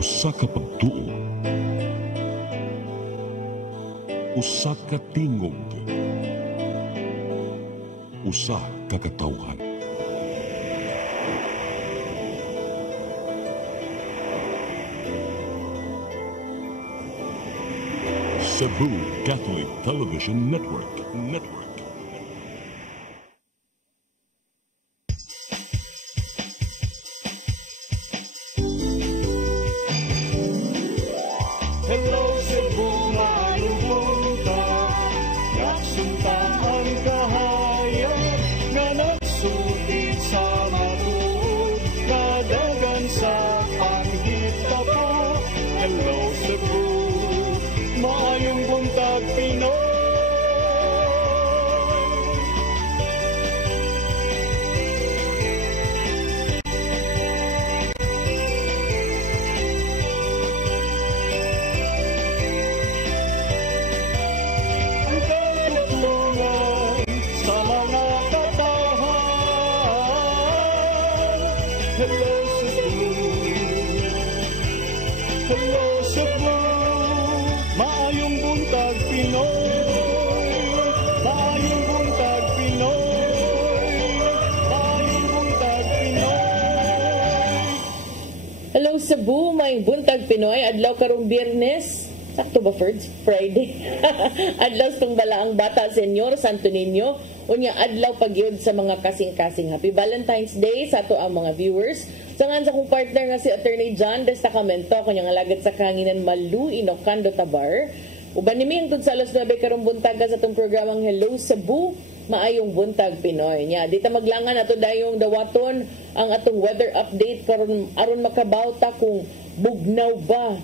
Usa ka pagtuo, usa ka tingog, usa ka katawhan. Cebu Catholic Television Network. Hello Cebu, maayong buntag. Yaksunta ang kahayag nga nagsulti sa matuod, nadagan sa panghitabo. Hello Cebu, maayong buntag Pinoy. Ang katutulungan sa mga katawhan. Hello Cebu, hello Cebu, maayong buntag Pinoy, maayong buntag Pinoy, maayong buntag Pinoy. Hello Cebu, may buntag Pinoy, adlaw karong Biyernes. Sakto ba, Ferds? Friday. Adlaw tong balaang bata, Senyor Santo Niño. Unya adlaw pagyud sa mga kasing-kasing. Happy Valentine's Day sa ato ang mga viewers. Sa nga sa kong partner nga si Attorney John Destacamento, kanyang alagad sa kanginan Malu Inocando Tabar. Uban nimi ang sa alas 9 karong buntaga sa itong programang Hello Cebu, maayong buntag Pinoy. Nya, dita maglangan ato dayong dawaton ang atong weather update karon aron makabawta kung bugnaw ba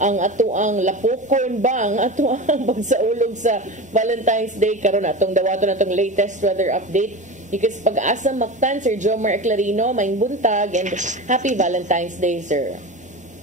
ang ato ang lapokon ba ang ato ang pagsaulog sa Valentine's Day karon atong dawaton atong latest weather update. Ikas pag-asa Mactan, Sir Jomar Eclarino, maayong buntag and happy Valentine's Day, sir.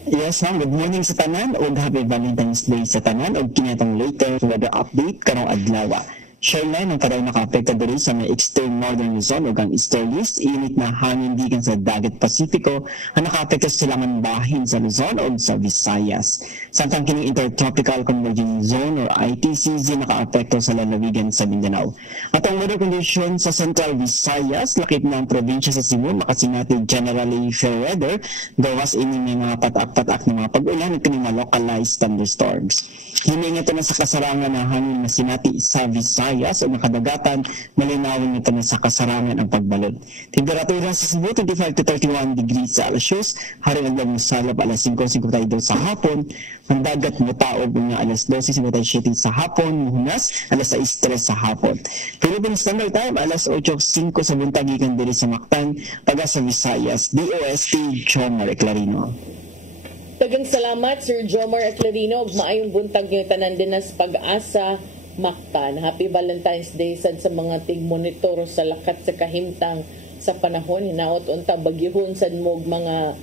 Yes, ma'am. Good morning sa tanan ug happy Valentine's Day sa tanan ug kini atong latest weather update karong adlaw. Shoreline ang karon nakaapekto diri sa may extreme northern Luzon ug ang easterlies, init na hangin gikan sa dagat Pasifiko ang nakaapekto sa silangan bahin sa Luzon ug sa Visayas. Samtang kining intertropical convergence zone or ITCZ nakaapekto sa lalawigan sa Mindanao. Atong weather condition sa Central Visayas, lakip na ang probinsya sa Cebu makasinati generally fair weather, gawas ini may mga patak-patak na mga pag-ulan ug kining mga localized thunderstorms. Himinga ito na sa kasarangan ng hangin na sinati sa Visayas o nakadagatan, malinawin ito na sa kasarangan ang pagbalod. Temperatura sa Cebu, 25 to 31 degrees Celsius, haring agad musalap alas 5:52 sa hapon, ang dagat mutaog nga alas 12:57 sa hapon, muhunas alas 6:03 sa hapon. Philippine Standard Time, alas 8:05 sa buntag gikan diri sa Mactan, taga sa Visayas, DOST Jomar Eclarino. Tagang salamat, Sir Jomar Eclarino. Maayong buntag yung tanan din sa pag-asa Mactan. Happy Valentine's Day sad sa mga tig-monitor sa lakat sa kahimtang sa panahon. Hinaot unta bagyuhon sad mo mga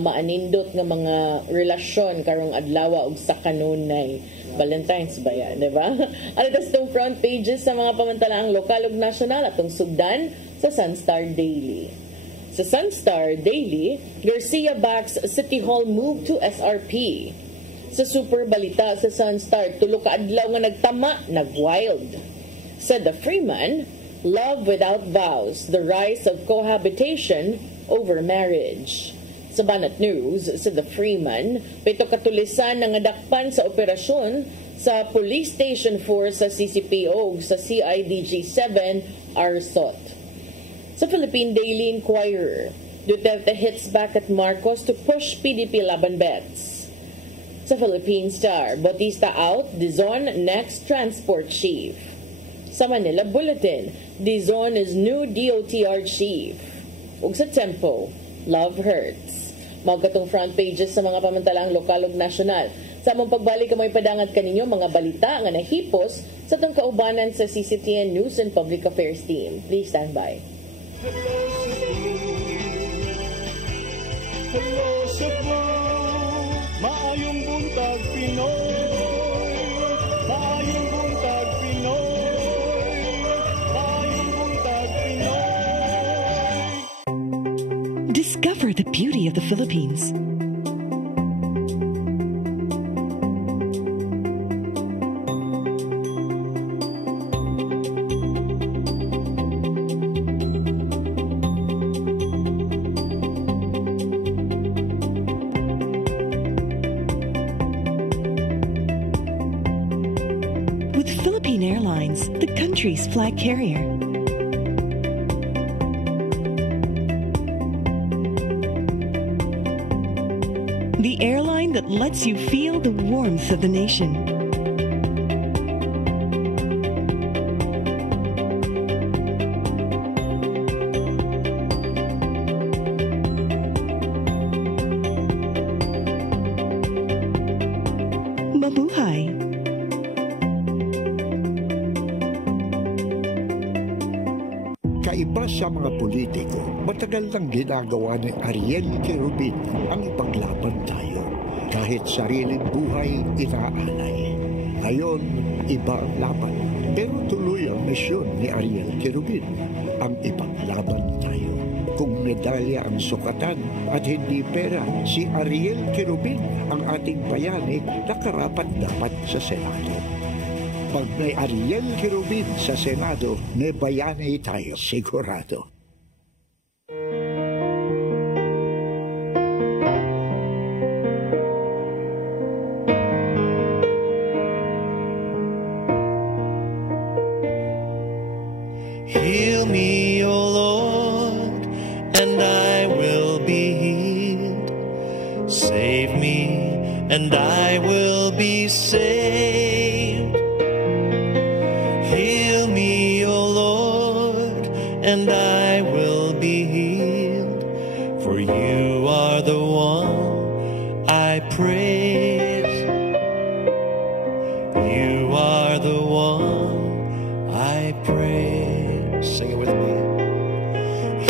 maanindot nga mga relasyon karong adlaw ug sa kanunay. Valentine's ba yan, di ba? Alatas tong front pages sa mga pamantalaang lokal ug nasyonal atong sugdan sa Sunstar Daily. Sa Sunstar Daily, Garcia backs City Hall move to SRP. Sa Super Balita sa Sunstar, tulo ka adlaw nga nagtama, nagwild. Sa The Freeman, love without vows, the rise of cohabitation over marriage. Sa Banat News, sa The Freeman, pito katulisan nga dakpan sa operasyon sa Police Station 4 sa CCPO sa CIDG 7 Arsot. Sa Philippine Daily Inquirer, Duterte hits back at Marcos to push PDP laban bets. Sa Philippine Star, Bautista out, Dizon next transport chief. Sa Manila Bulletin, Dizon is new DOTR chief. Ug sa Tempo, love hurts. Magkatong front pages sa mga pamantalaang lokal ug nasyonal. Sa among pagbalik kamoy padangat kaninyo mga balita nga nahipos sa tong kaubanan sa CCTN News and Public Affairs team. Please stand by. Hello Cebu, hello Cebu, maayong buntag Pinoy, maayong buntag Pinoy, maayong buntag Pinoy. Discover the beauty of the Philippines. country's flag carrier. The airline that lets you feel the warmth of the nation. Mabuhay! Kaiba sa mga politiko, matagal nang ginagawa ni Ariel Querubin ang ipaglaban tayo. Kahit sariling buhay inaalay. Ngayon, iba ang laban. Pero tuloy ang misyon ni Ariel Querubin, ang ipaglaban tayo. Kung medalya ang sukatan at hindi pera, si Ariel Querubin ang ating bayani na karapat-dapat sa Senado. Pag may Ariel Querubin sa Senado, may bayani tayo sigurado. Heal me, O Lord, and I will be healed. Save me, and I will be saved. Heal me, O Lord, and I will be healed. For you are the one I praise. You are the one I praise. Sing it with me.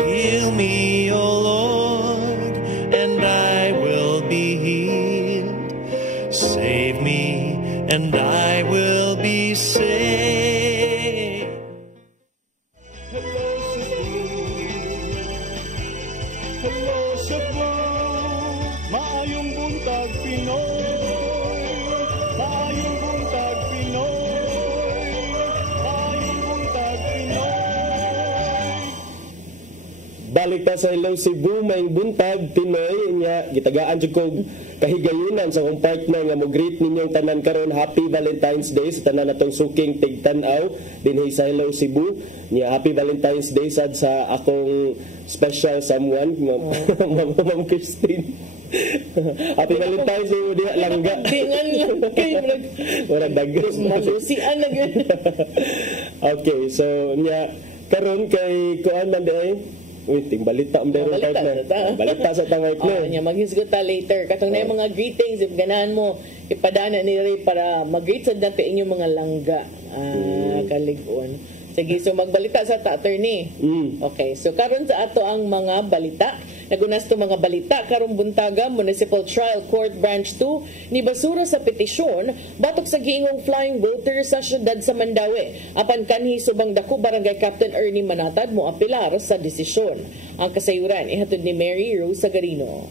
Heal me, O Lord, and I will be healed. Save me, and I will be saved. Hello Cebu, maayong buntag Pinoy. Maayong buntag Pinoy. Maayong buntag Pinoy. Balik ta sa Hello Cebu, maayong buntag Pinoy. Nya gitagaan jud kog kahigayunan sa akong partner nga mo-greet ninyong tanan karon. Happy Valentine's Day sa tanan natong suking tigtanaw dinhi sa Hello Cebu. Nya Happy Valentine's Day sad sa akong special someone, Ma'am Christine. Happy Valentine's Day mo diha langga. Dingan lang kay Ora dagas. malusian na gyud. Okay, so nya karon kay kuan man day. Uy, ting balita ang meron partner. Balita sa tangay ko. Nya maghisgot ta later. Katong na yung mga greetings if ganahan mo ipadana ni Ray para mag-greet sa dati inyong mga langga. Kalig-on. Sige, so magbalita sa attorney. Okay, so karon sa ato ang mga balita. Nagunas to mga balita karong buntaga Municipal Trial Court Branch 2 ni basura sa petisyon batok sa giingong flying voter sa syudad sa Mandawi. Apan kanhi subang dako Barangay Captain Ernie Manatad mo apilar sa desisyon. Ang kasayuran ihatod ni Mary Rose Sagarino.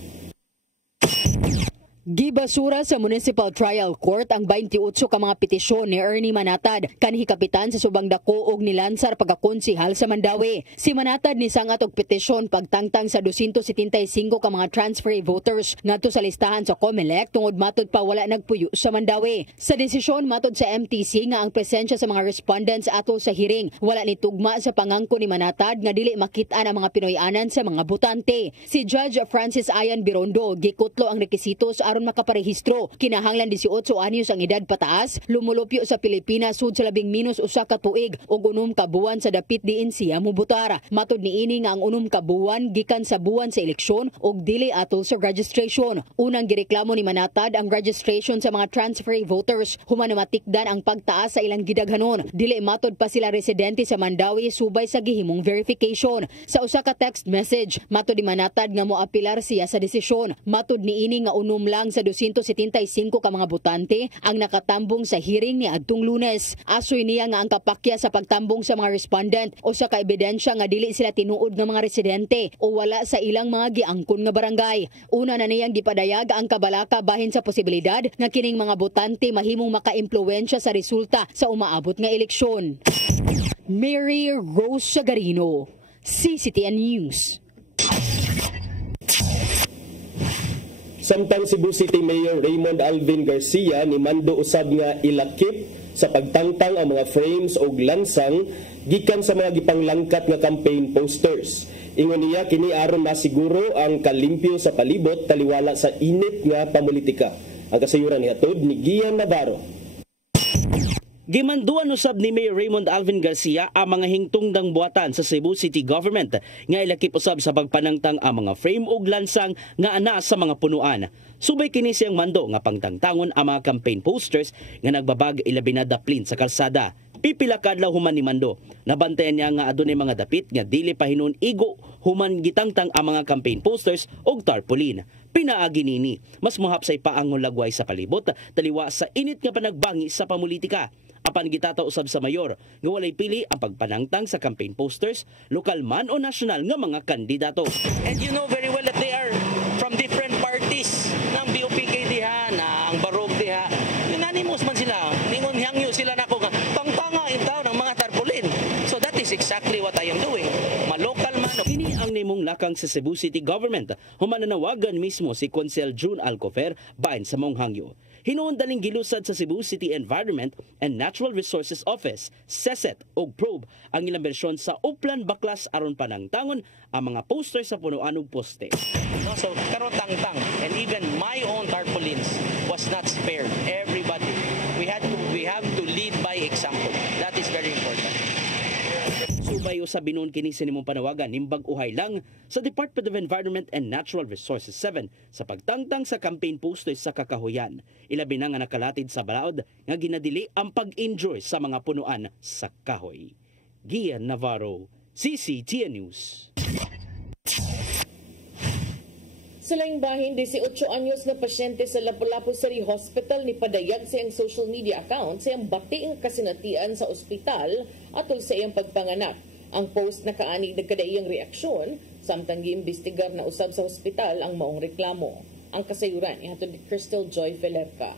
Gibasura sa Municipal Trial Court ang 28 ka mga petisyon ni Ernie Manatad kanhi kapitan sa subang dako og nilansar pagkakonsihal sa Mandawi. Si Manatad ni sangat og petisyon pagtangtang sa 275 ka mga transfer voters ngadto sa listahan sa COMELEC tungod matud pa wala nagpuyo sa Mandawi. Sa desisyon matud sa MTC nga ang presensya sa mga respondents atol sa hearing wala ni tugma sa pangangko ni Manatad nga dili makit-an ang mga Pinoyanan sa mga botante. Si Judge Francis Ayan Birondo gikutlo ang rekisitos aron makaparehistro. Kinahanglan 18 anyos ang edad pataas, lumulupyo sa Pilipinas sud sa labing minus usa ka tuig ug 6 ka buwan sa dapit diin siya mobutar. Matud niini nga ang 6 ka buwan gikan sa buwan sa eleksyon ug dili atol sa registration. Unang gireklamo ni Manatad ang registration sa mga transfer voters human matikdan ang pagtaas sa ilang gidaghanon. Dili matud pa sila residente sa Mandawi subay sa gihimong verification. Sa usa ka text message, matud ni Manatad nga moapilar siya sa desisyon. Matud niini nga unom lang sa 275 ka mga botante ang nakatambong sa hearing ni adtong Lunes. Asoy niya nga ang kapakya sa pagtambong sa mga respondent o sa kaebidensya nga dili sila tinuod nga mga residente o wala sa ilang mga giangkon nga barangay. Una na niyang gipadayag ang kabalaka bahin sa posibilidad nga kining mga botante mahimong makaimpluwensya sa resulta sa umaabot nga eleksyon. Mary Rose Sagarino, CCTN News. Samtang Cebu City Mayor Raymond Alvin Garcia ni mando usab nga ilakip sa pagtangtang ang mga frames o lansang gikan sa mga gipanglangkat nga campaign posters. Ingon niya kini aron masiguro ang kalimpyo sa palibot taliwala sa init nga pamulitika. Ang kasayuran nihatod ni Gian Navarro. Gimanduan usab ni Mayor Raymond Alvin Garcia ang mga hingtungdang buhatan sa Cebu City Government nga ilakip usab sa pagpanangtang ang mga frame ug lansang nga ana sa mga punuan. Subay kini siyang mando nga pangtangtangon ang mga campaign posters nga nagbabag ilabi na daplin sa kalsada. Pipila ka adlaw human ni Mando. Nabantayan niya nga adunay mga dapit nga dili pa hinon igo human gitangtang ang mga campaign posters ug tarpaulin. Pinaagi nini, mas mohapsay pa ang lagway sa palibot taliwa sa init nga panagbangi sa pamulitika. Apan gitataw usab sa mayor nga walay pili ang pagpanangtang sa campaign posters, lokal man o nasyonal nga mga kandidato. And you know very well that they are from different parties ng BOPK diha, na ang Barog diha. Unanimous man sila. Ningon hangyo sila nako nga pangtanga in town ng mga tarpaulin. So that is exactly what I am doing. Malokal man. Kini ang nimong lakang sa Cebu City Government. Humananawagan mismo si Consel June Alcofer bahin sa mong hangyo. Hinuon daling gilusad sa Cebu City Environment and Natural Resources Office, CESET o PROBE ang ilang bersyon sa Uplan Baklas aron panangtangon ang mga poster sa punuan ug poste. So karon tangtang, and even my own tarpaulins was not spared. Everybody, we have to lead by example. That is very important. Subay sa binuon kini sa nimong panawagan nimbag uhay lang sa Department of Environment and Natural Resources 7 sa pagtangtang sa campaign posters sa kakahuyan. Ilabi na nga nakalatid sa balaod nga ginadili ang pag-injure sa mga punuan sa kahoy. Gian Navarro, CCTN News. Sa laing bahin, 18 anyos na pasyente sa Lapu-Lapu City Hospital ni padayag sa iyang social media account sa iyang bati nga kasinatian sa ospital atol sa iyang pagpanganak. Ang post nakaanig na kada iyang reaksyon, samtang giimbestigar na usab sa ospital ang maong reklamo. Ang kasayuran ihatod ni Crystal Joy Felerca.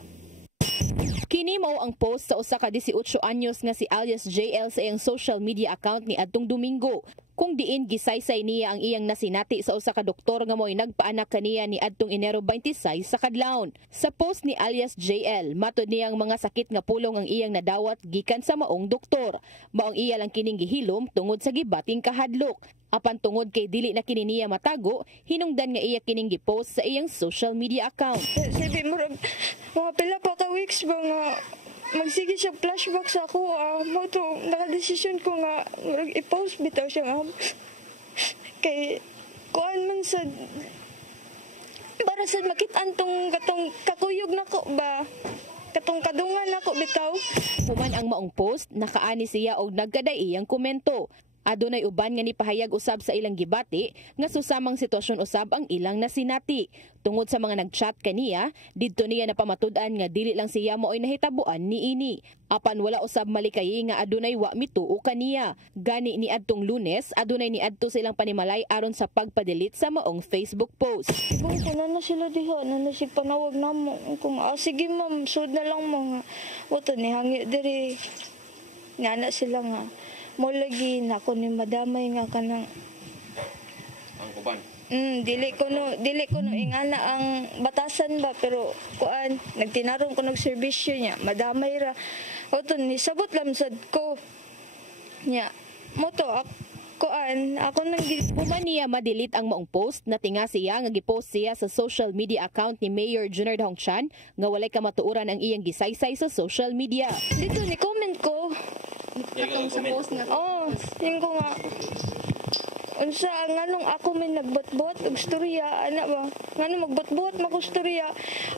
Kini mao ang post sa usa ka 18 anyos nga si alias JL sa iyang social media account ni adtong Domingo, kung diin gisaysay niya ang iyang nasinati sa usa ka doktor nga mo'y nagpaanak kaniya ni adtong Enero 26 sa kadlawon. Sa post ni alias JL, matod niyang mga sakit nga pulong ang iyang nadawat gikan sa maong doktor. Maong iya lang kining gihilom tungod sa gibating kahadlok. Apan tungod kay dili na kini niya matago, hinungdan nga iya kining gipost sa iyang social media account. Sabi mo, mga pila pa ka weeks ba nga magsige siya flashback sa ako. Mo to, nakadesisyon ko nga i-post bitaw siya nga. Kay, kuan man sa, para sa makitaan tong katong kakuyog na ko ba, katong kadungan na ko bitaw. Human ang maong post, nakaani siya og nagkaday iyang komento. Adunay uban nga nipahayag usab sa ilang gibati nga susamang sitwasyon usab ang ilang nasinati. Tungod sa mga nagchat kaniya, didto niya napamatud-an nga dili lang siya maoy nahitabuan niini. Apan wala usab malikayi nga adunay wa mituo kaniya. Gani ni adtong Lunes, adunay ni adto silang panimalay aron sa pagpadelete sa maong Facebook post. Kung na sila diha, na si panawag namo. Kung sige ma'am, sud na lang mo nga. Wato ni hangi diri. Nga sila nga. Mo lagi na ko ni madamay nga kanang ang uban. Dili ko no ingana ang batasan ba, pero kuan nagtinarong ko serbisyo niya madamay ra. Oto ni sabot lam sad ko nya mo to kuan ako nang human niya madelete ang maong post na tinga siya nga gipost siya sa social media account ni Mayor Junard Hongchan nga walay kamatuoran ang iyang gisaysay sa social media. Dito ni comment ko Yung sa post nga. Yung ko nga unsa nganong ako may nagbot-bot og storya ana ba nganong magbot-bot mako storya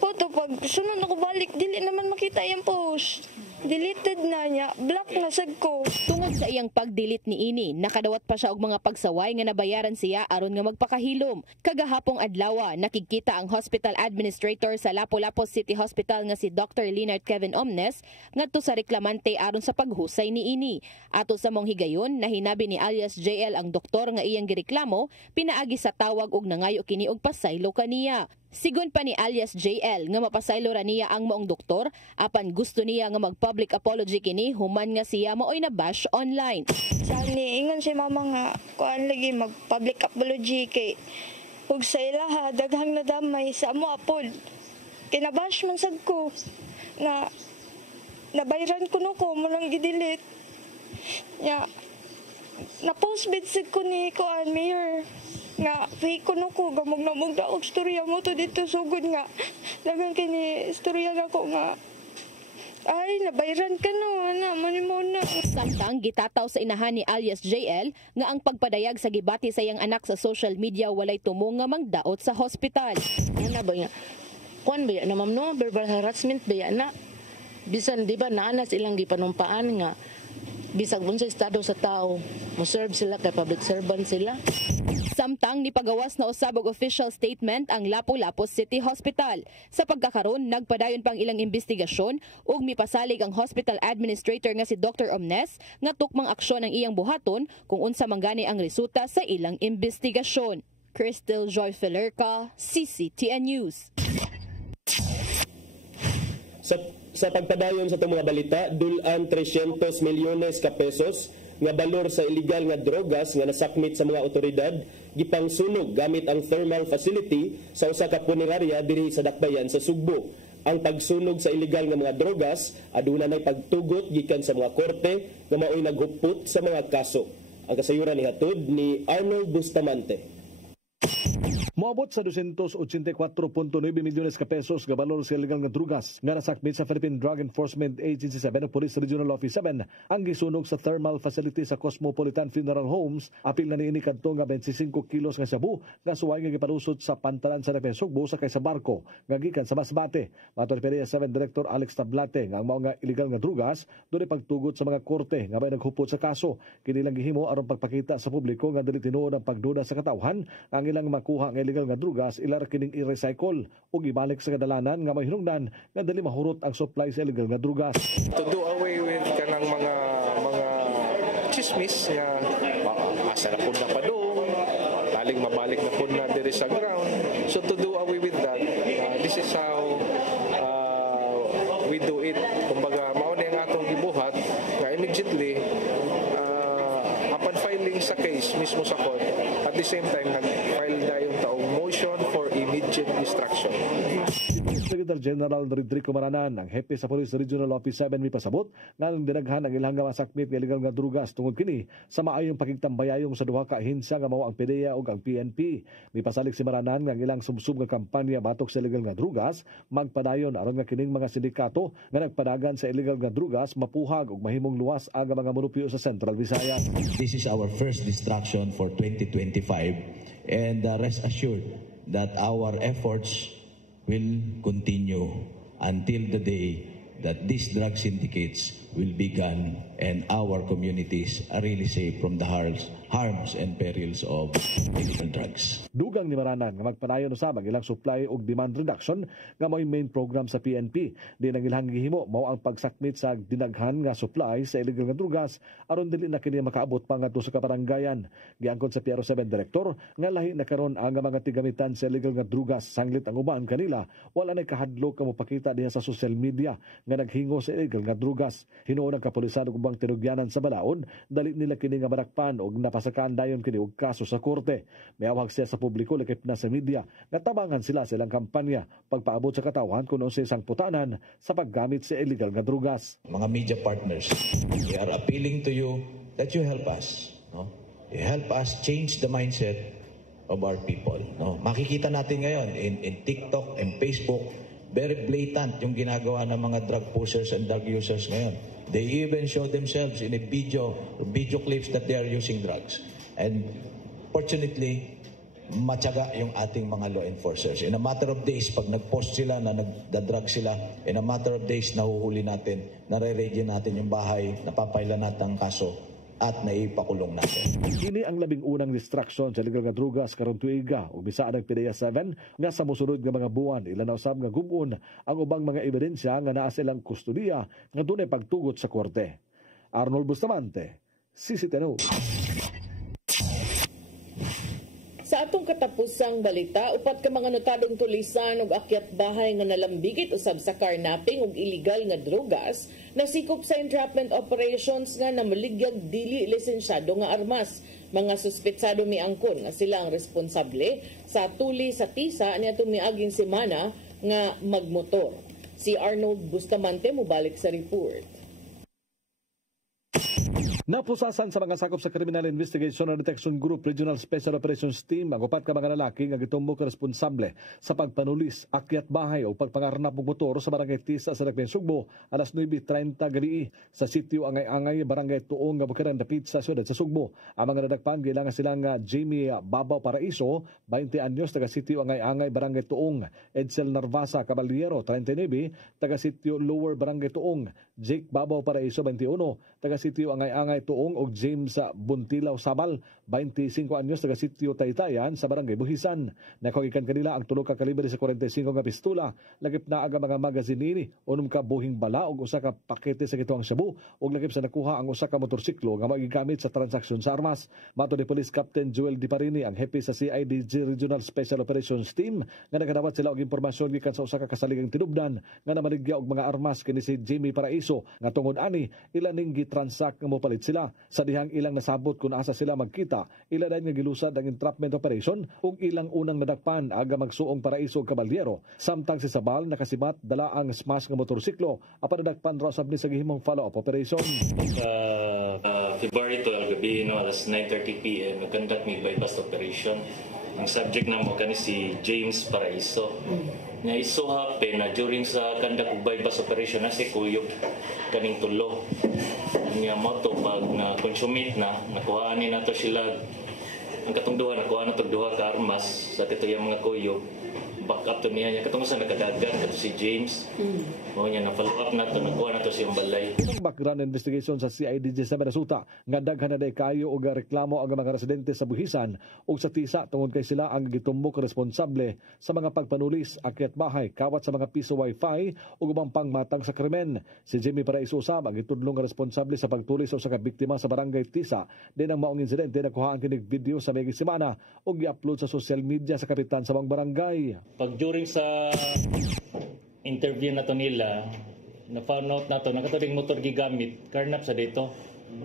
o to pag sunod ako balik dili naman makita yung post, deleted na niya, block na sad ko. Tungod sa iyang pag-delete ni ini, nakadawat pa siya og mga pagsaway nga nabayaran siya aron nga magpakahilom. Kagahapong adlaw nakikita ang hospital administrator sa Lapu-Lapu City Hospital nga si Dr. Leonard Kevin Omnes ngadto sa reklamante aron sa paghusay ni ini. Ato sa mong higayon, nahinabi ni alias JL ang doktor nga iyang gireklamo, pinaagi sa tawag og nangayo kini og pasaylo kaniya. Sigon pa ni alias JL nga mapasaylo ra niya ang maong doktor, apan gusto niya nga mag-public apology kini human nga siya maoy na bash online. Sani ingon si mama nga kuan lagi mag-public apology kay ug sa ilaha daghang nadamay sa amo apod. Kinabash man sad ko na nabayran ko no ko mo lang gidelete. Ya na-post bitsig ko ni Kuan Mayor nga fake ko no ko gamog na mong daog storya mo to dito sugod nga dagang kini storya na ko nga ay, nabayran ka no, mo na. Samtang gitataw sa inahan ni alias JL nga ang pagpadayag sa gibati sa iyang anak sa social media walay tumong nga mangdaot sa hospital. Ano ba nga? Kuan ba na ma'am no? Verbal harassment ba na? Bisan di ba naanas ilang gipanumpaan nga bisag sa estado sa tao, mo serve sila kay public servant sila. Samtang nipagawas na usab og official statement ang Lapu-Lapu City Hospital. Sa pagkakaron, nagpadayon pang ilang investigasyon ug mipasalig ang hospital administrator nga si Dr. Omnes nga tukmang aksyon ang iyang buhaton kung unsa manggani ang resulta sa ilang investigasyon. Crystal Joy Felerca, CCTN News. Sa pagpadayon sa itong mga balita, dulan 300 milyones ka pesos nga balor sa illegal nga drogas nga nasakmit sa mga otoridad gipangsunog gamit ang thermal facility sa usa ka punerarya diri sa Dakbayan sa Sugbo. Ang pagsunog sa illegal nga mga drogas aduna nay pagtugot gikan sa mga korte nga mao'y naghupot sa mga kaso. Ang kasayuran ni hatod ni Arnold Bustamante. Moabot sa 284.9 milyones ka pesos nga balor sa illegal nga drugas nga nasakmit sa Philippine Drug Enforcement Agency 7 o Police Regional Office 7 ang gisunog sa thermal facility sa Cosmopolitan Funeral Homes. Apil na niini kadto nga 25 kilos nga shabu nga suway nga gipalusot sa pantalan sa Sugbo sa kay sa barko nga gikan sa Masbate. Matud PDEA 7 Director Alex Tablate nga ang mao nga illegal nga drugas dunay pagtugot sa mga korte nga may naghupot sa kaso. Kini lang gihimo aron pagpakita sa publiko nga dili tinuod ang pagduda sa katawhan ang ilang makuha nga illegal nga drugas ilar kining i-recycle ug ibalik sa kadalanan nga may hinungdan nga dali mahurot ang supply sa illegal nga drugas. To do away with kanang mga chismis nga asa na pud na padung, taling mabalik na pud na diri sa ground. So to do away with that, this is how we do it. Kumbaga mao ni ang atong gibuhat nga immediately upon filing sa case mismo sa court, at the same time nag-file dayong taong motion for immediate destruction. Secretary General Rodrigo Maranan, ang hepe sa Police Regional Office 7 mi pasabot nga dinaghan ang ilang masakmit nga illegal nga drugas tungod kini sa maayong pakigtambayayong sa duha ka ahensiya nga mao ang PDEA ug ang PNP. Mipasalig si Maranan nga ilang sumsub nga kampanya batok sa illegal nga drugas magpadayon aron nga kining mga sindikato nga nagpadagan sa illegal nga drugas mapuhag ug mahimong luwas aga mga munupyo sa Central Visayas. This is our first destruction for 2025 and rest assured that our efforts will continue until the day that these drug syndicates will be gone and our communities are really safe from the harms and perils of illegal drugs. Dugang ni Maranan nga magpadayon usab ang ilang supply ug demand reduction nga mao'y main program sa PNP. Di nang ilang gihimo mao ang pagsakmit sa dinaghan nga supply sa illegal nga drugas aron dili na kini makaabot pa ngadto sa kabaranggayan. Giangkon sa PRO7 Director nga lahi na karon ang mga tigamitan sa illegal nga drugas sanglit ang uban kanila wala nay kahadlok ka mopakita diha sa social media nga naghingo sa illegal nga drugas. Hinuon ang kapulisan ug ubang tinugyanan sa balaod dali nila kini nga barakpan og napasakaan dayon kini og kaso sa korte. Miawhag siya sa publiko lakip na sa media nga tabangan sila sa ilang kampanya pagpaabot sa katawhan kuno sa isang putanan sa paggamit sa illegal nga drugas. Mga media partners, we are appealing to you that you help us, no? You help us change the mindset of our people, no? Makikita natin ngayon in TikTok and Facebook, very blatant yung ginagawa ng mga drug pushers and drug users ngayon. They even show themselves in a video clips that they are using drugs. And fortunately, matyaga yung ating mga law enforcers. In a matter of days, pag nag-post sila na nagda-drug sila, in a matter of days, nahuhuli natin, nare-ready natin yung bahay, napapailan natin ang kaso, at naipakulong natin. Kini ang labing unang distraction sa illegal nga drugas karon tuiga ug bisaan ang PDEA 7 nga sa mosunod nga mga buwan ilan na usab nga gub-on ang ubang mga ebidensya nga naa silang kustudiya nga dunay pagtugot sa korte. Arnold Bustamante, CCTN. Sa atong katapusang balita, upat ka mga notadong tulisan ug akyat bahay nga nalambigit usab sa carnapping ug illegal nga drugas nasikop sa entrapment operations nga namaligyag dili lisensyado nga armas. Mga suspetsado miangkon nga sila ang responsable sa tuli sa tisa niadtong miaging semana nga magmotor. Si Arnold Bustamante mubalik sa report. Napusasan sa mga sakop sa Criminal Investigation and Detection Group Regional Special Operations Team ang upat ka mga lalaki nga gitumbok responsable sa pagpanulis, akyat bahay o pagpangarnap ng motor sa Barangay Tisa sa Dagben Sugbo alas 9:30 gabi sa sitio Angay-Angay, Barangay Tuong nga Bukiran dapit sa siyudad sa Sugbo. Ang mga nadagpan gilang silang Jamie Babaw Paraiso, 20 anyos, taga sitio Angay-Angay, Barangay Tuong; Edsel Narvasa Caballero, 39, taga sitio Lower Barangay Tuong; Jake Babaw Paraiso, 21, taga sitio Angay-Angay Tuong; og James Buntilaw Sabal, 25 anyos, taga sitio Taytayan sa Barangay Buhisan. Nakugikan kanila ang tulo ka kalibre sa 45 nga pistola, lagip na aga mga magazine ini, unom ka buhing bala og usa ka pakete sa gituang shabu, og lagip sa nakuha ang usa ka motorsiklo nga magigamit sa transaksyon sa armas. Mato ni Police Captain Joel Diparini, ang hepe sa CIDG Regional Special Operations Team, nga nakadawat sila og impormasyon gikan sa usa ka kasaligang tinubdan nga namaligya og mga armas kini si Jamie Paraiso, nga tungod ani ila ning gitransak nga mopalit sila. Sa dihang ilang nasabot kung asa sila magkita, ila dahil nga gilusad ang entrapment operation ug ilang unang nadakpan aga magsuong Paraiso ug Caballero. Samtang si Sabal nakasibat dala ang smash nga motorsiklo, apan nadakpan raw sab ni sa gihimong follow-up operation. February 12 gabi, alas 9:30 p.m. nag-conduct may bypass operation. Ang subject na mo kani si James Paraiso. Nga iso happen na during sa conduct og bypass operation na si kuyog kaning tulo. Nga mo to pag na-consummate na, nakuhaan ni nato sila ang katong duha, nakuha na to duha ka armas sa katuyang mga kuyog. Back up to niya katong sa nakadagan kato si James. Mo niya na follow up nato, nakuha nato siyang balay. Ang background investigation sa CIDG sa Minnesota nga daghan na day kayo og reklamo ang mga residente sa Buhisan ug sa Tisa tungod kay sila ang gitumbok responsable sa mga pagpanulis, akyat bahay, kawat sa mga piso wifi ug ubang pangmatang sa krimen. Si Jamie Paraiso usab ang itudlong responsable sa pagtulis sa usa ka biktima sa Barangay Tisa. Din ang maong insidente nakuhaan kinig video sa mayong semana ug gi-upload sa social media sa kapitan sa mga barangay. Pag during sa interview na to nila, na-found out na to, nakaturing motor gigamit, karnap sa dito,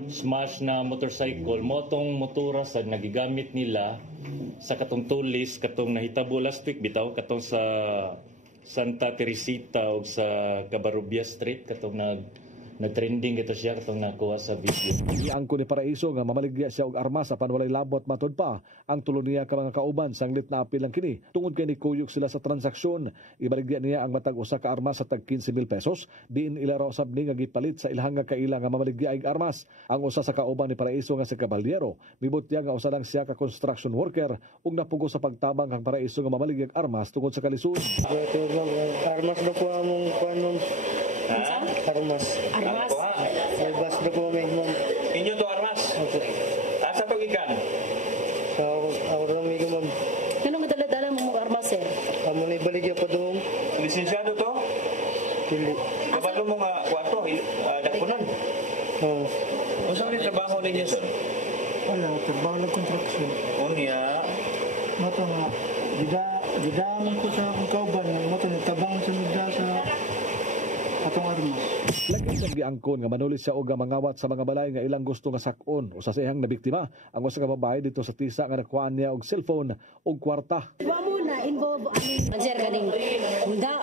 smash na motorcycle, motong motora sa nagigamit nila sa katong tulis, katong nahitabo last week bitaw, katong sa Santa Teresita o sa Cabarrubia Street, katong nag-trending ito siya katong nakuha sa video. Iangko ni Paraiso nga mamaligya siya og armas apan walay labot matod pa ang tulo niya ka mga kauban sanglit na apil lang kini tungod kay nikuyog sila sa transaksyon. Ibaligya niya ang matag usa ka armas sa tag 15,000 pesos, diin ila raw sabni nga gipalit sa ilahang nga kaila nga mamaligya ig armas. Ang usa sa kauban ni Paraiso nga si Caballero, mibutya nga usa lang siya ka construction worker ug napugo sa pagtabang kang Paraiso nga mamaligya ig armas tungod sa kalisod. Armas do ko among kuanon. Armas. Armas? Armas do ko may mom. Inyo to armas? Asa to gikan? Sa ako mi mom. Kanong dala-dala mo armas eh? Amo ni baligya pa dong. Lisensyado to? Dili. Kabalo mo nga kwarto, dakpunan. Oo. Unsa ni trabaho ninyo sir? Wala, trabaho lang construction. Unya. Mata nga gidamon ko sa akong kauban, mata tabang sa midya sa atong armas. Lagi siyang giangkon nga manulis siya og mangawat sa mga balay nga ilang gusto nga sakon o sa siyang nabiktima. Ang usa ka babae dito sa Tisa nga nakuhaan niya og cellphone og kwarta. Wa mo na involve sir kaning hunda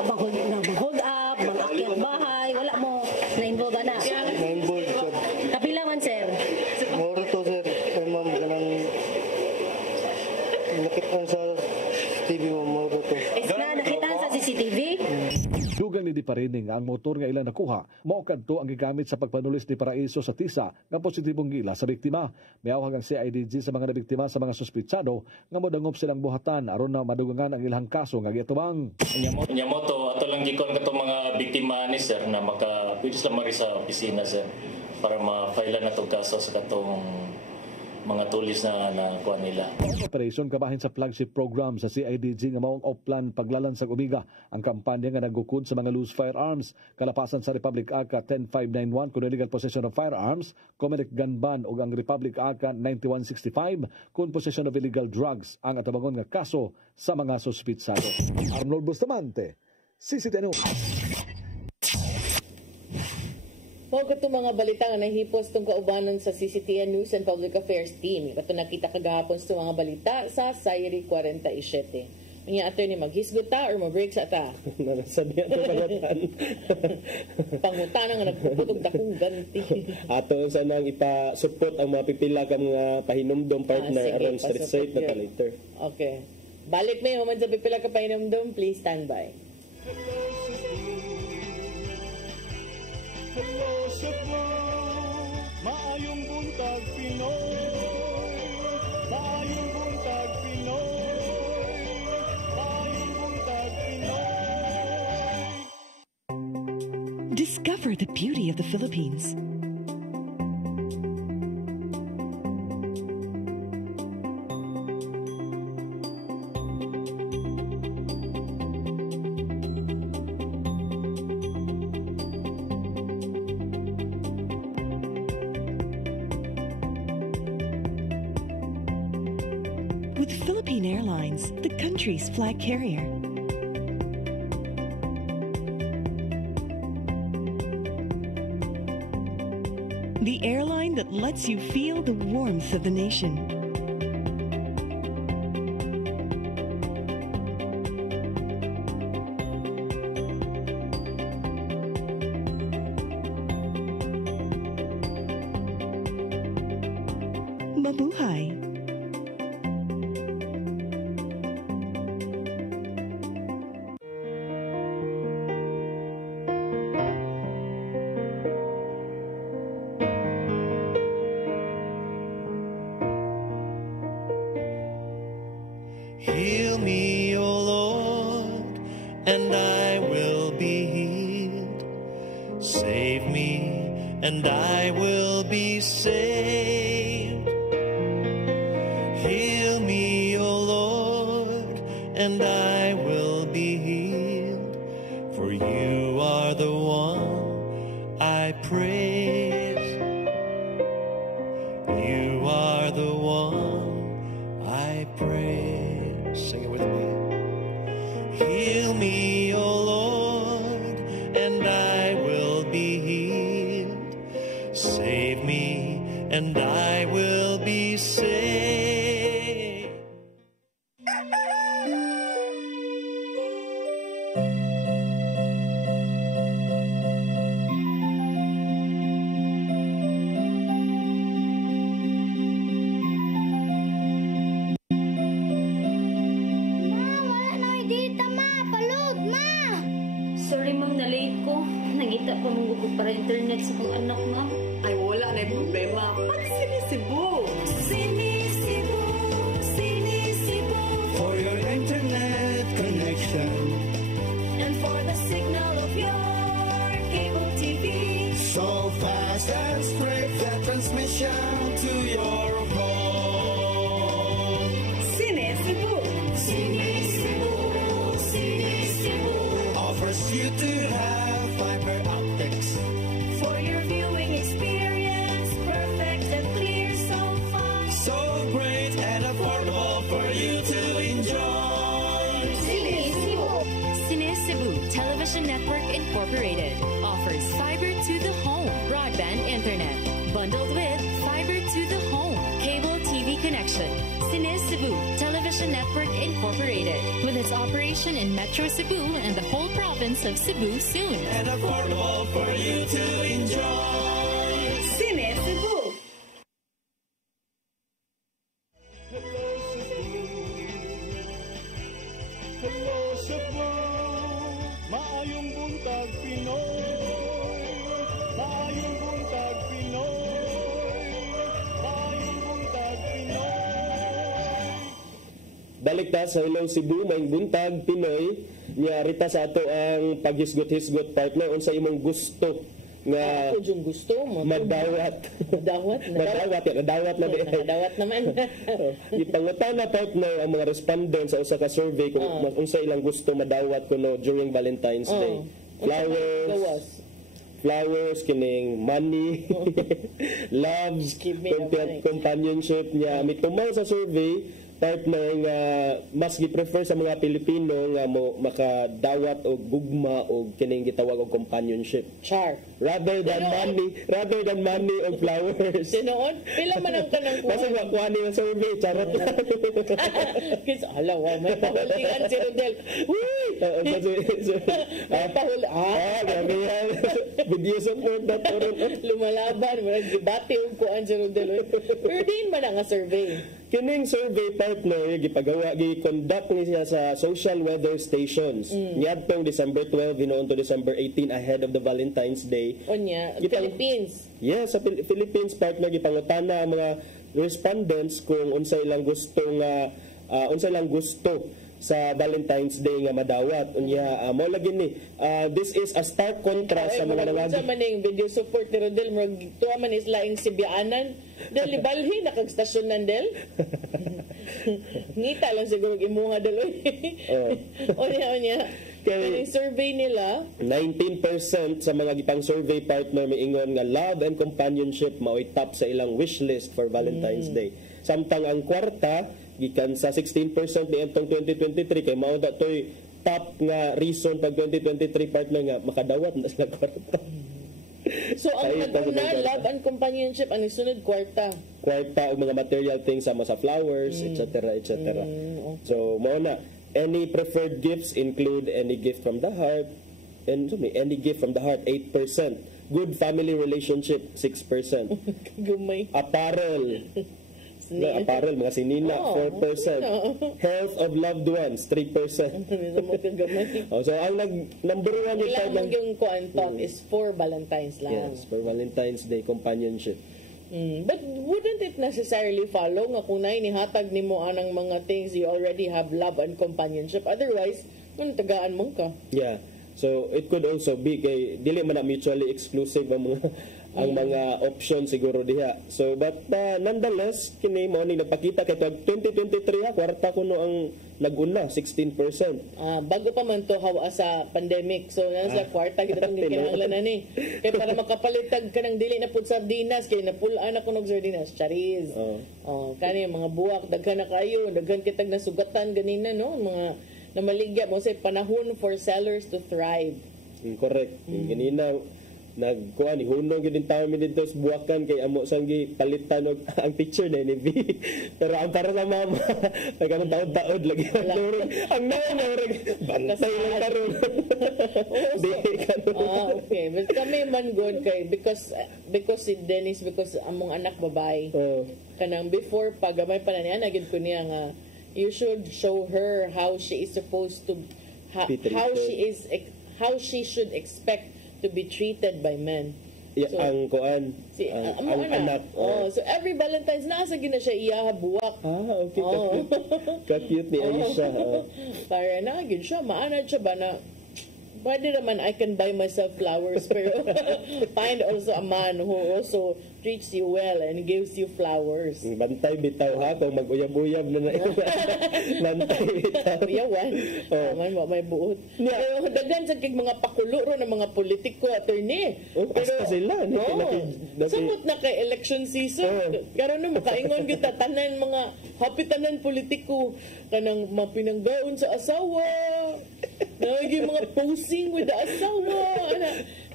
hold up, mangakyat bahay, wala mo na involve na. Na involve sir. Kapila man sir. Moro to sir, kay ma'am kanang nakita sa TV mo moro to. Nakita sa CCTV. Dugang ni Diparining ang motor nga ilang nakuha, mao kadto ang gigamit sa pagpanulis ni Paraiso sa Tisa nga positibong gila sa biktima. Miawhag ang CIDG sa mga nabiktima sa mga suspitsado nga modangop silang buhatan aron na madugangan ang ilang kaso nga giatubang. Nya mo to ato lang gikon katong mga biktima ni sir na pwede sila mari sa opisina sir para ma-file na tong kaso sa katong mga tulis na nakuha nila. Operation kabahin sa flagship program sa CIDG nga maong Oplan Paglalansag Umiga. Ang kampanya nga nagukod sa mga loose firearms, kalapasan sa Republic Act 10591 kung illegal possession of firearms, Comedic Gun Ban ug ang Republic Act 9165 kung possession of illegal drugs ang atabangon nga kaso sa mga suspitsado. Arnold Bustamante, CCTV. Mao kato mga balita nga nahipos tong kaubanan sa CCTN News and Public Affairs Team. Kato nakita kagahapon sa mga balita sa Sayri 47. Nga attorney, maghisgot ta or mag-break sa ta? Nanasan niya ito pangatan. Pangutan nga nagpuputog takong ganti. Ato sa nang ipa-support ang mga pipila ka mga pahinumdom partner aron sa recite na later. Okay. Balik may moment sa pipila ka pahinumdom, please stand by. Hello Cebu, maayong buntag Pinoy. Maayong buntag Pinoy. Maayong buntag Pinoy. Discover the beauty of the Philippines. With Philippine Airlines, the country's flag carrier. The airline that lets you feel the warmth of the nation. Mabuhay! Heal me, O Lord, and I will be healed. Save me, and I will be saved. Heal me, O Lord, and I will be healed. For you are the one I praise. You are the one I praise. Sing it with me. Heal me, O Lord, and I will be healed. Save me, and I will be saved. Sorry ma'am, na-late ko. Nangita pa mong gusto para internet sa kong anak ma'am. Ay, wala na yung problema. Mag-sinisibo. Sinisibo, sinisibo. For your internet connection. And for the signal of your cable TV. So fast and straight the transmission to your home. Sinisibo. Sinisibo, sinisibo. Offers you to have fiber optics. For your viewing experience, perfect and clear, so fast. So great and affordable for you to enjoy. Sinisibo. Sinisibo Television Network Incorporated offers fiber to the home broadband internet bundled with fiber to the home cable TV connection. Sinisibo Television Network Incorporated with its operation in Metro Cebu and the whole province of Cebu soon. And affordable for you to enjoy. Sinisibo. Hello Cebu, maayong buntag Pinoy. Maayong buntag Pinoy. Maayong buntag Pinoy. Balik ta sa Hello Cebu, maing buntag Pinoy. Nya rita sa ato ang paghisgot-hisgot partner unsa imong gusto nga Ako yung gusto mo. madawat. Madawat? Nadawat na di. Nadawat naman. Ipangutana partner ang mga respondents sa usa ka survey kung unsa ilang gusto madawat kuno during Valentine's Day. Flowers, kining money, love, companionship niya. Mitumaw sa survey, partner nga mas gi-prefer sa mga Pilipino nga mo makadawat og gugma og kining gitawag og companionship. Char. Rather than money og flowers. Sinoon? Pila man ang kanang kuha? Basta makuha niya sa survey, charot lang. Kasi, ala, wow, may pahulian si Rodel. Uy! May pahuli. Grabe yan. Video support na to rin. Lumalaban, marag debate yung kuhaan si Rodel. Pero din man nga survey. Kining survey partner gipagawa gi-conduct niya sa social weather stations. Niadtong December 12 hinoon to December 18 ahead of the Valentine's Day. Onya, Philippines. Yes, sa Philippines partner gipangutana ang mga respondents kung unsay lang gusto sa Valentine's Day nga madawat. Unya mo lagi ni this is a stark contrast sa mga nangagi. Sa maning video support ni Rodel mo tuwa man is laing Sibianan. Dali balhi nakagstasyon nandel. Ngita lang siguro imunga daloy. Onya. Kaya survey nila 19% sa mga gipang survey partner miingon nga love and companionship mao'y top sa ilang wish list for Valentine's Day. Samtang ang kwarta gikan sa 16% niadtong 2023 kay mao datoy top nga reason pag 2023 partner nga makadawat na sila kwarta. So ang naguna love and companionship ang sunod kwarta og mga material things sama sa flowers etc. So mao na any preferred gifts include any gift from the heart and any gift from the heart 8%. Good family relationship 6%. Gumay. Apparel mga sinina 4%. Health of loved ones 3%. So ang number 1 yung thought is for Valentine's lang. Yes, for Valentine's Day companionship. But wouldn't it necessarily follow nga kung nihatag nimo anang mga things you already have love and companionship, otherwise tagaan mo ka. Yeah. So it could also be kay dili man na mutually exclusive ang mga option siguro diha. So but nonetheless kini mo ni napakita kay 2023 kwarta kuno ang naguna 16%. Bago pa man to hawa sa pandemic. So nasa kwarta gid atong kinahanglan na ni. Kay para makapalitag ka ng dili na pud sardinas kay napulaan ako ng sardinas, charis. Kani mga buwak daghan na kayo, daghan kitag nasugatan ganina no, mga na maligya mo say panahon for sellers to thrive. Correct. Ganina nagkuan huno gid tawo mi dito sa buwakan kay amo sanggi palitan og ang picture na ni V. Pero ang para sa mama nagkanang taod-taod lagi ang naon bantay lang karon. Okay, but kami man good kay because si Dennis because among anak babae. Kanang before pagamay pa niya nagid ko niya nga you should show her how she is supposed to how she should expect to be treated by men. Yeah, so, ang kuan ang anak. So every Valentine's nasa gina siya iyaha buwak. Okay. Ka-cute ni Aisha. Para na gid siya maanad siya ba na pwede naman I can buy myself flowers pero find also a man who also treats you well and gives you flowers. Bantay bitaw ha kung mag-uyab-uyab na bantay bitaw. Yawan. Man may buot. Pero daghan sa kig mga pakulo ro ng mga politiko attorney. Pero sila sumot na kay election season. Karon no makaingon gyud tanan mga hapitanan politiko kanang mapinanggaon sa asawa. Nagi mga posing with the asawa.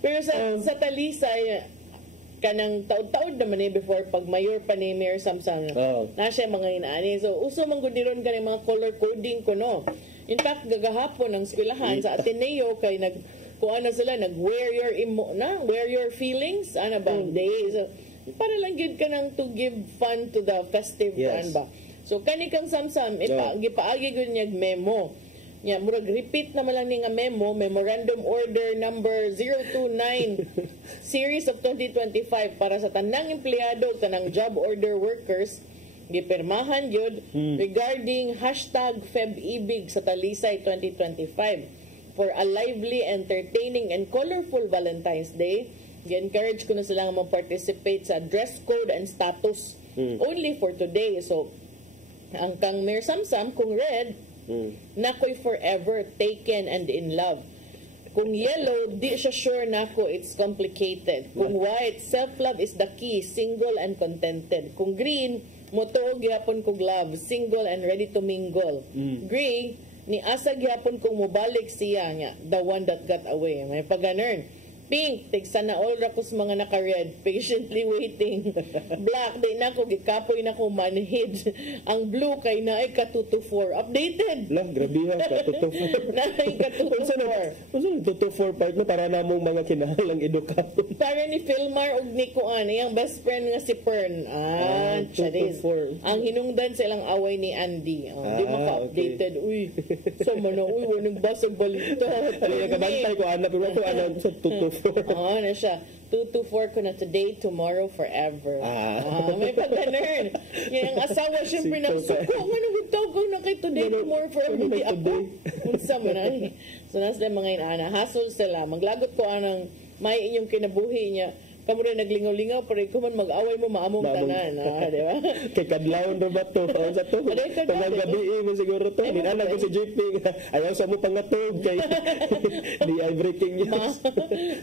Pero sa Talisay kanang taud-taud naman before pag mayor pa ni Mayor Samsam na siya mga inaani. So uso man gud ron kanang mga color coding ko no. In fact gagahapon ang eskwelahan sa Ateneo kay kuan na sila wear your feelings ana ba day. So para lang gid kanang to give fun to the festive fun ba. So kani kang Samsam gipaagi gud niya memo. Yeah, murag repeat naman lang ni nga memorandum order number 029 series of 2025 para sa tanang empleyado, tanang job order workers gipirmahan yun regarding #FebIbig sa Talisay 2025 for a lively, entertaining, and colorful Valentine's Day. Gi-encourage ko na sila nga mag-participate sa dress code and status only for today. So, ang kang Mayor Samsam, kung red, nako'y forever, taken, and in love. Kung yellow, di siya sure nako, it's complicated. Kung white, self-love is the key, single and contented. Kung green, Motuog gyapon kog love, single and ready to mingle. Gray, ni asa gyapon kong mobalik siya nga, the one that got away. May paganon. Pink, tig sana all ra ko sa mga naka-red, patiently waiting. Black, di na ko gikapoy na ko manhid. Ang blue kay naay ka-224. Updated. Lah, grabe ha, ka-224. Naay ka-224. Unsa na 224 part mo para namong mga kinahanglang edukado? Para ni Philmar ug ni Kuan, iyang best friend nga si Pern. Charis. Ang hinungdan sa ilang away ni Andy. Di maka-updated. Uy, so man uy, wanang basag balita. Kaya kabantay ko ana pero ko ana sa 224. Na siya. 224 ko na today, tomorrow, forever. May pag-ganern. Yan ang asawa, syempre na, suko, ano gutawag na kay today, tomorrow, forever. Di ako. Unsa man na. So, nasa mga inana. Hassle sila. Maglagot ko anang may inyong kinabuhi niya. Kamu rin naglingaw-lingaw, pero ikaw man mag-away mo, maamong tanan. Di ba? Kay kadlawon rin ba ito? Sa ito? Pag-gabi mo siguro ito. Minana ko si JP. Ayaw sa mo pangatog. Kay di ay breaking news.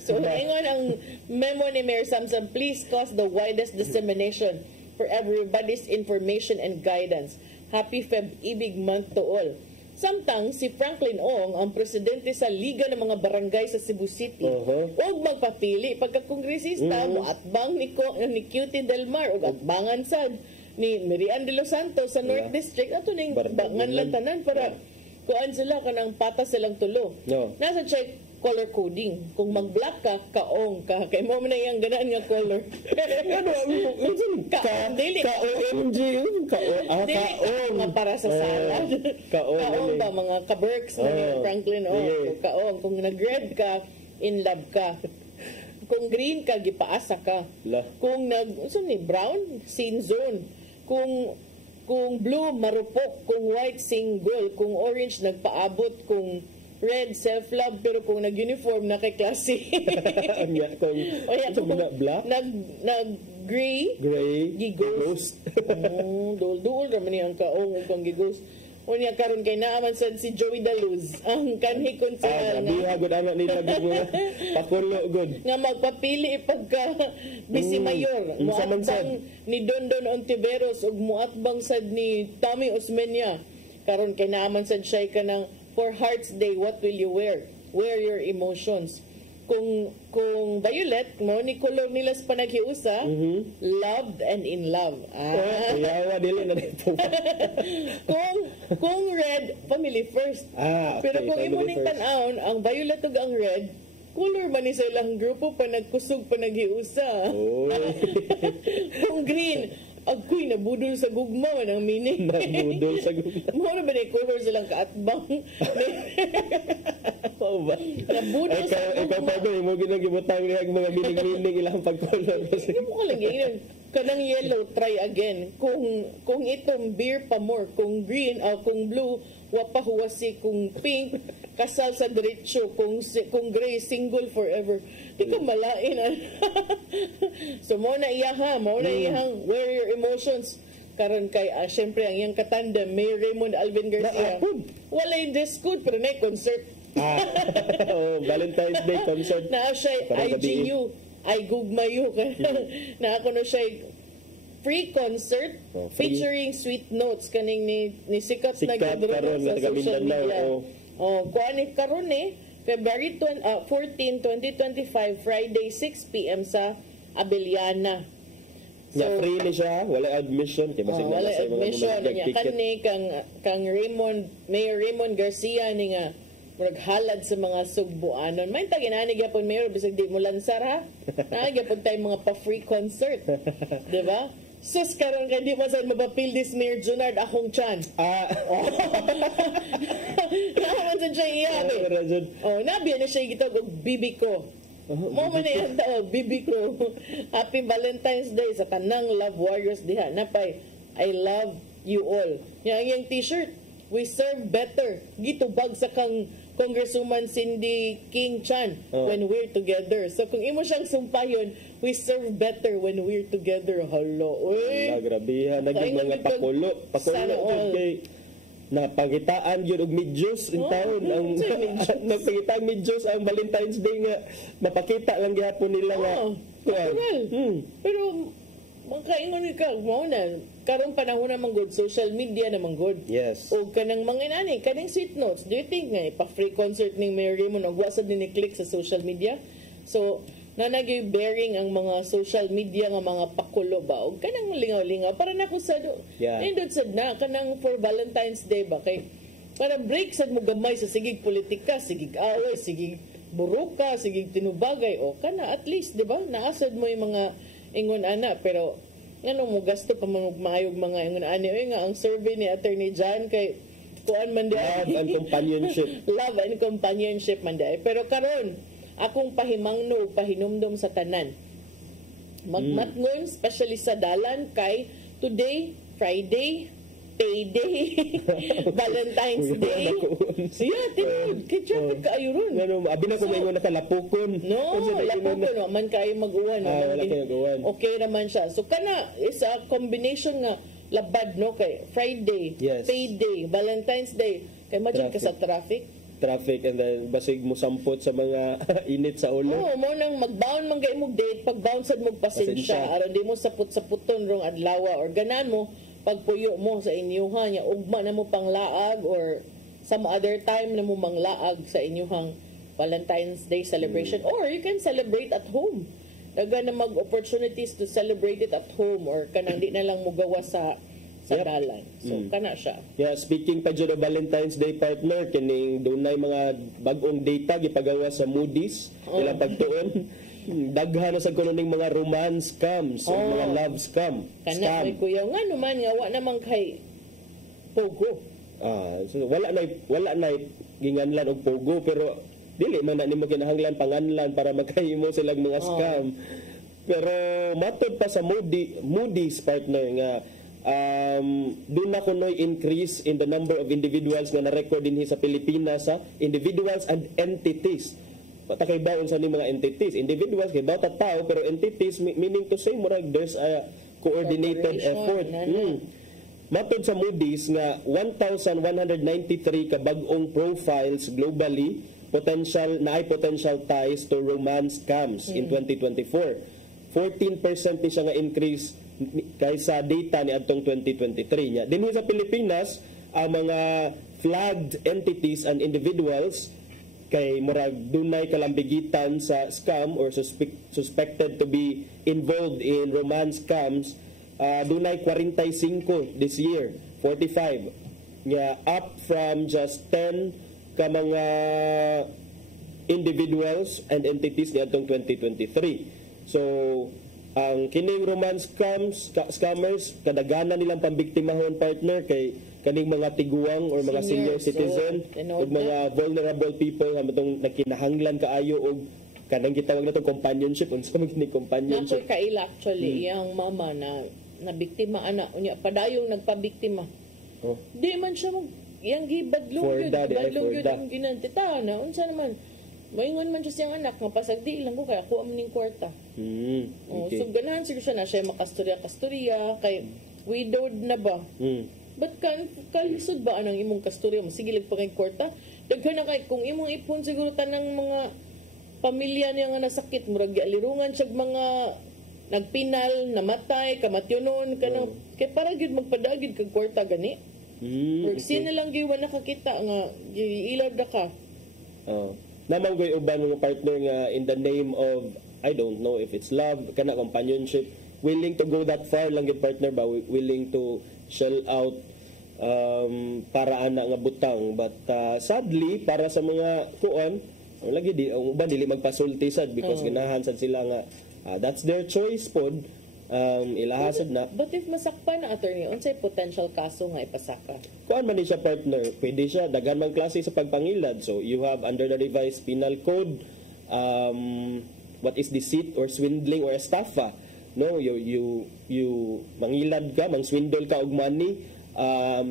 So, ingon ang memo ni Mayor Samson, please cause the widest dissemination for everybody's information and guidance. Happy Feb Ibig Month to all. Samtang si Franklin Ong, ang presidente sa Liga ng mga Barangay sa Cebu City, huwag magpapili pagka-kongresista mo atbang ni Cutie Del Mar o atbangan sad ni Miriam de los Santos sa North District. Ato ning bangan lang tanan para kuan sila kanang patas silang tulo. Nasa check color coding. Kung mag-black ka, kaong ka. Kay mo na yung ganaan nga color. Ano? Dili. Ka-OMG. Kaong. Mga para sa salad. Kaong ba? Mga ka-Berks ni Franklin. Kaong. Kung nag-red ka, in love ka. Kung green ka, gipaasa ka. Kung brown, sin zone. Kung blue, marupok. Kung white, single. Kung orange, nagpaabot. Kung red, self-love, pero kung nag-uniform na kay klase. Kung black? Nag-gray, gighost. Dul-dul raman niya ang kaong kung gighost. O niya karon kay naaman sad si Joey Daluz, ang kanhi konsehal nga. Good anak nila mga pakulo good. Nga magpapili pagka Bisi Mayor. Muatbang ni Dondon Ontiveros ug muatbang sad ni Tommy Osmeña. Karon kay naaman sad siya ka ng for Hearts Day, what will you wear? Wear your emotions. Kung violet, mo ni color nila sa panaghiusa, loved and in love. Yawa dili na dito. Kung red, family first. Pero kung imo ning tan-awon, ang violet ug ang red, color man ni sa ilang grupo pa nagkusog panaghiusa. Kung green, agoy, nabudol sa gugma ang meaning. Nabudol sa gugma. Mura ba na color silang kaatbang? Oo ba? Nabudol sa gugma. Ikaw pa ba, mo ginagibutang niya ang mga mining-mining ilang pag-color. Hindi mo ka lang ganyan. Kanang yellow, try again. Kung itong beer pa more. Kung green, kung blue, wapahuwasi. Kung pink, kasal sa diretso. Kung gray, single forever. Di ka malain. So, mo na iyahang wear your emotions. Karon kay, syempre, ang iyang katanda, Mayor Raymond Alvin Garcia. Walay dress code, pero may concert. Valentine's Day concert. Na siya, IGU, ay gugmayo. Na ako na siya, free concert featuring sweet notes kaning ni sikat na gabro sa social media. Kuan ni karon February 14, 2025, Friday 6 p.m. sa Abeliana. So, free ni siya, wala admission kay basig wala admission niya kani kang Mayor Raymond Garcia ni nga muraghalad sa mga Sugbuanon. May taginani gyapon Mayor bisag di mo lansar ha. Gyapon tay mga pa-free concert. Di ba? Sus, karon kay di masad mapapil this Mayor Junard akong chan. Nakaman sa siya iyabi. Nabiya na siya gitag og bibi ko. Mo man yan bibi ko. Happy Valentine's Day sa kanang love warriors diha. Napay, I love you all. Yang t-shirt, we serve better. Gitubag sa kang Congresswoman Cindy King Chan when we're together. So kung imo siyang sumpayon, we serve better when we're together. Hello. Uy. Grabihan naging mga pakulo. Kay napagitaan yun og medyos in town ang napagitaan medyos ang Valentine's Day nga mapakita lang gyapon nila nga natural. Pero Makaingon ka, mo na, karong panahon naman good, social media naman good. Yes. O kanang mga nani, kanang sweet notes. Do you think nga, ipa-free concert ni Mary Raymond, nagwasad din ni-click sa social media? So, nanagay bearing ang mga social media nga mga pakulo ba? O kanang lingaw-lingaw. Para na ko sa, indot sad na, kanang for Valentine's Day ba? Kay, para break sad mo gamay sa sigig politika, sigig away, sigig buruka, sigig tinubagay. O kana, at least, di ba? Naasad mo yung mga ingon ana, pero ano mo gasto pa maayog mga ingon ani nga ang survey ni Attorney John kay kuan man Love and companionship. Love and companionship man day. Pero karon akong pahimangno pahinumdom sa tanan. Magmatngon especially sa dalan kay today Friday payday, Valentine's Day. Siya, tinod. Kaya traffic kaayo ron. Abi na kung may nga nakalapukon. No, lapukon. Man kayo mag-uwan. Wala kayo mag-uwan. Okay naman siya. So, kana, is a combination nga labad, no? Kay Friday, payday, Valentine's Day. Kaya imagine ka sa traffic. And then basig mo sampot sa mga init sa ulo. Oo, mo nang mag-bound man kayo mo date, pag-bound sad mo pasensya. Aron di mo saput-saputon rong adlaw or ganan mo, pagpuyo mo sa inyuhan niya ugma na mo panglaag or some other time na mo manglaag sa inyuhang Valentine's Day celebration or you can celebrate at home. Daga na mag-opportunities to celebrate it at home or kanang di na lang mo gawa sa dalan. So kana siya. Yeah, speaking pa jud of Valentine's Day partner, kining dunay mga bag-ong data gipagawa sa Moody's ilang pagtuon. Daghan na sa kununing mga romance scams o mga love scam. Kana kay kuya nga naman nga wa naman kay pogo. So wala na ginganlan og pogo pero dili man na nimo kinahanglan panganlan para makahimo silang mga scam. Pero matod pa sa Moody's partner nga doon na kunoy increase in the number of individuals nga na-record din sa Pilipinas sa individuals and entities. Patakay baon sa ni mga entities. Individuals kay bawat tao pero entities meaning to say murag there's a coordinated effort. Matod sa Moody's nga 1,193 ka bag-ong profiles globally potential ties to romance scams in 2024. 14% ni siya nga increase kaysa data ni adtong 2023 nya. Dinhi sa Pilipinas ang mga flagged entities and individuals kay murag dunay kalambigitan sa scam or suspected to be involved in romance scams, dunay 45 this year, 45 nga up from just 10 ka mga individuals and entities ni adtong 2023. So ang kining romance scammers kadaghanan nilang pambiktimahon partner kay kaning mga tiguang or mga senior citizen o mga vulnerable people nga matong nagkinahanglan kaayo og kanang gitawag na itong companionship. Unsa man kini companionship? Nakoy kaila actually yung mama na biktima ana unya padayong nagpabiktima. Di man siya yang gibadlong yun ang ginantita na unsa naman moingon man siya siyang anak nga pasagdi lang ko kaya ako ning kwarta. So ganahan siya na siya makastorya kay widowed na ba. But kalisod ba anang imong kastorya mo? Sige, pangay kwarta. Daghan na kay, kung imong ipon siguro tanang mga pamilya niya nga nasakit, murag alirungan siya mga nagpinal, namatay, kamatyonon, kanang, kay para gid magpadagid kag kwarta gani. Sino lang giwan nakakita nga, ilab na ka. Namang goy uban mga partner nga in the name of, I don't know if it's love, kana companionship, willing to go that far lang yung partner ba, willing to shell out para ana nga butang, but sadly para sa mga kuan lagi di ang uban dili magpasulti sad because ganahan sad sila nga that's their choice pod ilahasad na. But if masakpan na attorney unsay potential kaso nga ipasaka? Kuan man ni siya partner, pwede siya daghan man klase sa pagpangilad. So you have under the revised penal code what is deceit or swindling or estafa. No, you mangilad ka, mangswindle ka og money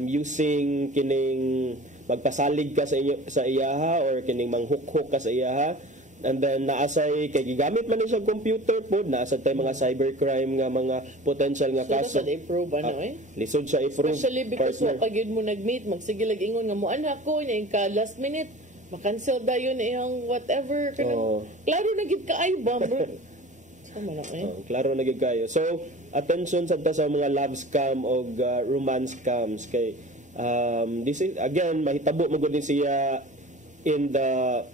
using kining magpasalig ka sa iyaha or kining manghukhok ka sa iyaha, and then naasay kay gigamit man ni siya computer pod, naasay tay mga cybercrime nga mga potential nga kaso. So i-prove lisod siya i-prove. Especially because wa pagid mo nag-meet, magsige lag ingon nga mo anak ko nya ka last minute makancel dayon iyang whatever kanang klaro na gid kaayo ba. Klaro na gyud kayo. So, attention sa mga love scam o romance scams kay this is again mahitabo mo gud ni siya in the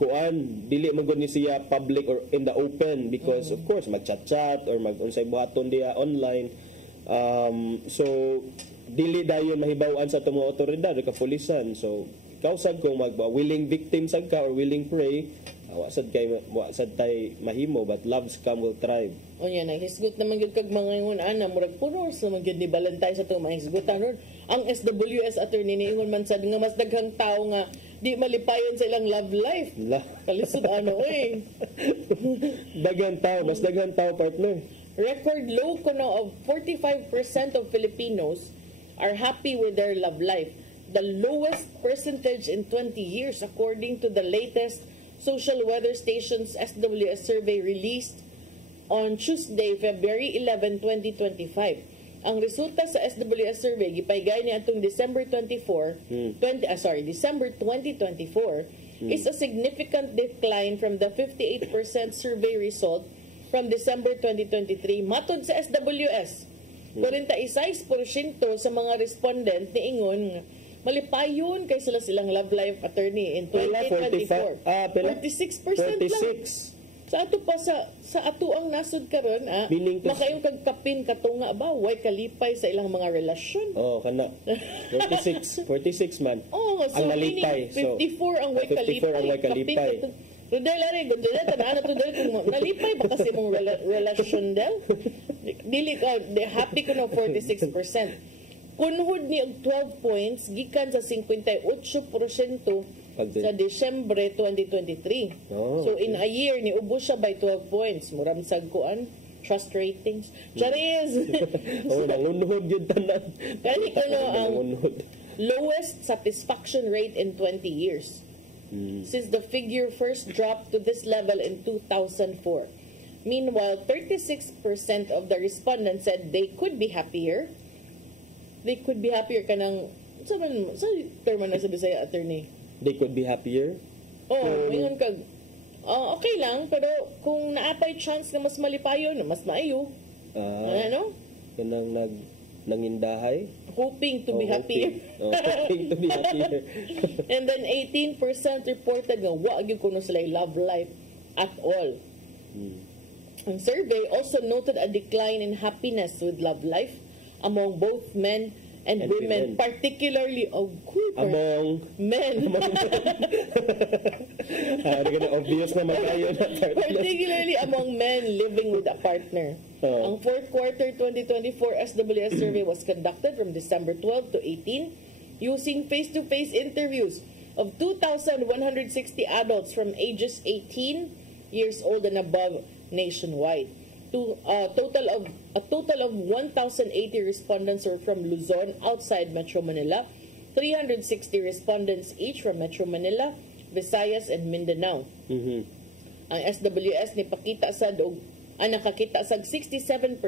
kuan dili mo gud ni siya public or in the open because of course mag-chat or mag-unsay buhaton diya online. So dili dayon mahibaw-an sa itong mga otoridad o kapulisan. So kausag kung willing victim sad ka or willing prey, wasad tay mahimo but love scam will thrive. O yan, hisgot naman yun kag mga ingon ana murag punos naman yun ni Valentine sa itong mahisgotan ron. Ang SWS attorney ni ingon man sad nga mas daghang tao nga di malipayon sa ilang love life. Kalisod mas daghang tao partner. Record low kuno of 45% of Filipinos are happy with their love life. The lowest percentage in 20 years according to the latest Social Weather Station's SWS survey released on Tuesday, February 11, 2025. Ang resulta sa SWS survey gipaygay ni atong December 2024 is a significant decline from the 58% survey result from December 2023 matud sa SWS. 46% sa mga respondent niingon malipayon kay silang love life attorney in 2024. 46% lang. Sa ato pa sa ato ang nasod karon makayong kagkapin katunga ba way kalipay sa ilang mga relasyon. Kana 46 man. So ang nalipay. 54 ang way kalipay. Rodel are gondela tanan to del kung nalipay ba kasi mong relasyon del. Dili ka happy ko no 46%. Kunhod ni og 12 points gikan sa 58% sa Disyembre 2023. So in a year ni ubos siya by 12 points. Muram sad kuan trust ratings. Charis. Nangunhod yun tanan. Kani kuno ang lowest satisfaction rate in 20 years. Since the figure first dropped to this level in 2004. Meanwhile, 36% of the respondents said they could be happier. They could be happier kanang sa term na sa Bisaya attorney. They could be happier? Mingon kag okay lang pero kung naapay chance na mas malipayon, mas maayo. Kanang nangindahay? Hoping to be happier. Hoping to be happier. And then 18% reported nga wa gyud kuno sila love life at all. Ang survey also noted a decline in happiness with love life among both men and women, particularly among men. Obvious na magayon. Particularly among men living with a partner. Ang fourth quarter 2024 SWS survey was conducted from December 12 to 18 using face-to-face interviews of 2,160 adults from ages 18 years old and above nationwide. A total of 1,080 respondents were from Luzon outside Metro Manila, 360 respondents each from Metro Manila, Visayas, and Mindanao. Ang SWS nakakita sa 67%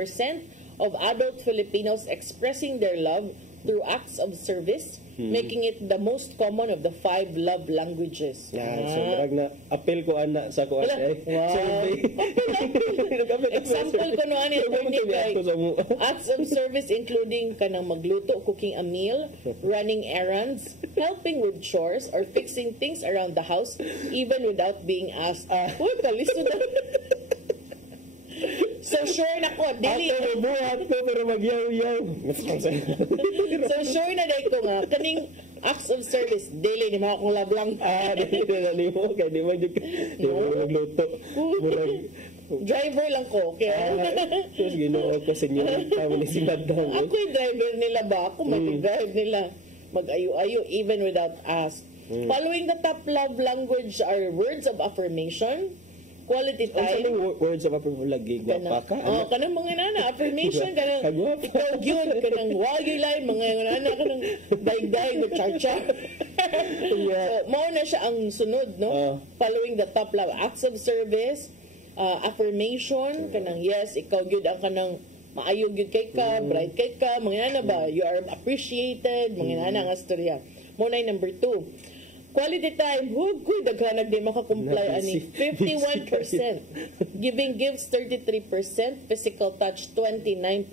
of adult Filipinos expressing their love through acts of service, making it the most common of the 5 love languages. So na apel ko ana sa ko survey. Example ko no ani acts of service including kanang magluto, cooking a meal, running errands, helping with chores, or fixing things around the house even without being asked. Kalisod na. So sure na ko, dili. Buhat ko pero magyaw-yaw. So sure na dahil ko nga, kaning acts of service, dili ni mga kong lablang. Dili na ni mo, kaya di mo magluto. Driver lang ko, kaya. Tapos ginawa ko sa inyo, tama ni si Madam. Ako yung driver nila ba? Ako mag-drive nila. Mag-ayo-ayo even without ask. Following the top love language are words of affirmation, quality time. Ano words of affirmation lagi nga pa ka? Kanang mga nana affirmation kanang ikaw gyud kanang wagi line mga nana kanang daig-daig o char-char. So mao na siya ang sunod no. Following the top love acts of service, affirmation kanang yes ikaw gyud ang kanang maayo gyud kay ka, bright kay ka, mga nana ba you are appreciated, mga nana nga storya. Mo na number 2. Quality time, hugoy, daghanag di makakomply ani. 51%. Giving gifts 33%, physical touch 29%.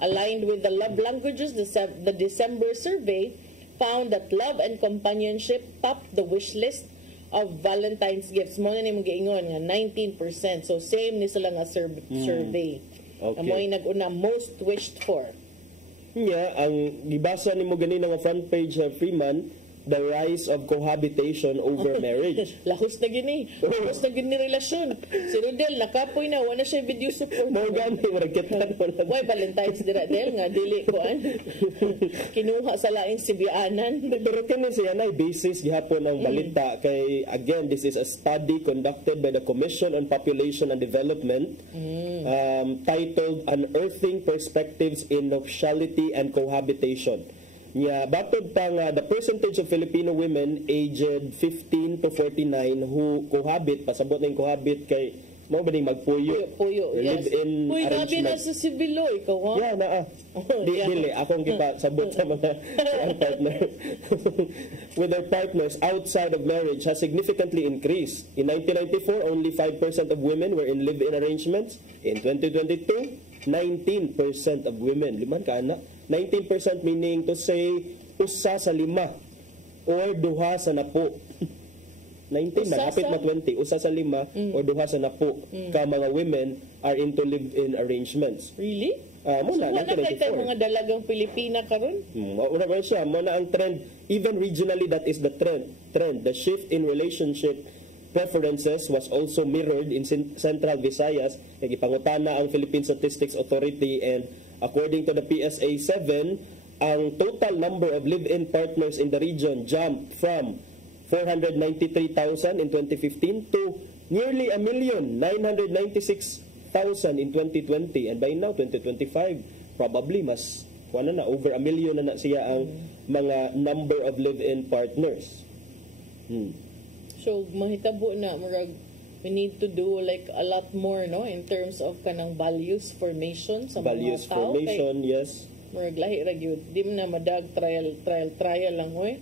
Aligned with the love languages, the December survey found that love and companionship topped the wish list of Valentine's gifts. Mo na ni mag-iingon nga 19%. So same ni sila nga survey. Okay. Amoy nag-una most wished for. Ang gibasa nimo ganina nga front page sa Freeman, the rise of cohabitation over marriage. Lahos na gini. Lahos na gini relasyon. Si Rodel, nakapoy na. Wala siya video support. Mga gani, marakitan mo na. Why Valentine's dira, Del? Nga, dili ko kinuha sa laing sibianan. Pero kini siya na basis gihapon ang balita. Kay, again, this is a study conducted by the Commission on Population and Development titled Unearthing Perspectives in Nuptiality and Cohabitation. Batod pa nga, the percentage of Filipino women aged 15 to 49 who cohabit, pasabot na yung cohabit kay, mo ba magpuyo? Puyo, yes. Live-in Uy, grabe na arrangement. sa Sibilo, ikaw ha? Yeah, naa. Dili, akong sabot sa mga partner. With their partners outside of marriage has significantly increased. In 1994, only 5% of women were in live-in arrangements. In 2022, 19% of women. Liman ka, anak? 19% meaning to say, usa sa lima or duha sa napo. 19 man, hapit ma 20. Usa sa lima or duha sa napo ka mga women are into live-in arrangements. Really? Muna, so, wala kayo mga dalagang Pilipina karon? Una ba siya? Muna ang trend. Even regionally, that is the trend. The shift in relationship preferences was also mirrored in Central Visayas. Nagipangutana ang Philippine Statistics Authority, and according to the PSA 7, ang total number of live-in partners in the region jumped from 493,000 in 2015 to nearly 1,996,000 in 2020. And by now, 2025, probably mas over 1 million na siya ang mga number of live-in partners. So, mahitabo na, murag, we need to do like a lot more, no, in terms of kanang values formation sa values mga tao. Formation, yes. Murag lahi ra gyud, di mo na madag trial lang hoy.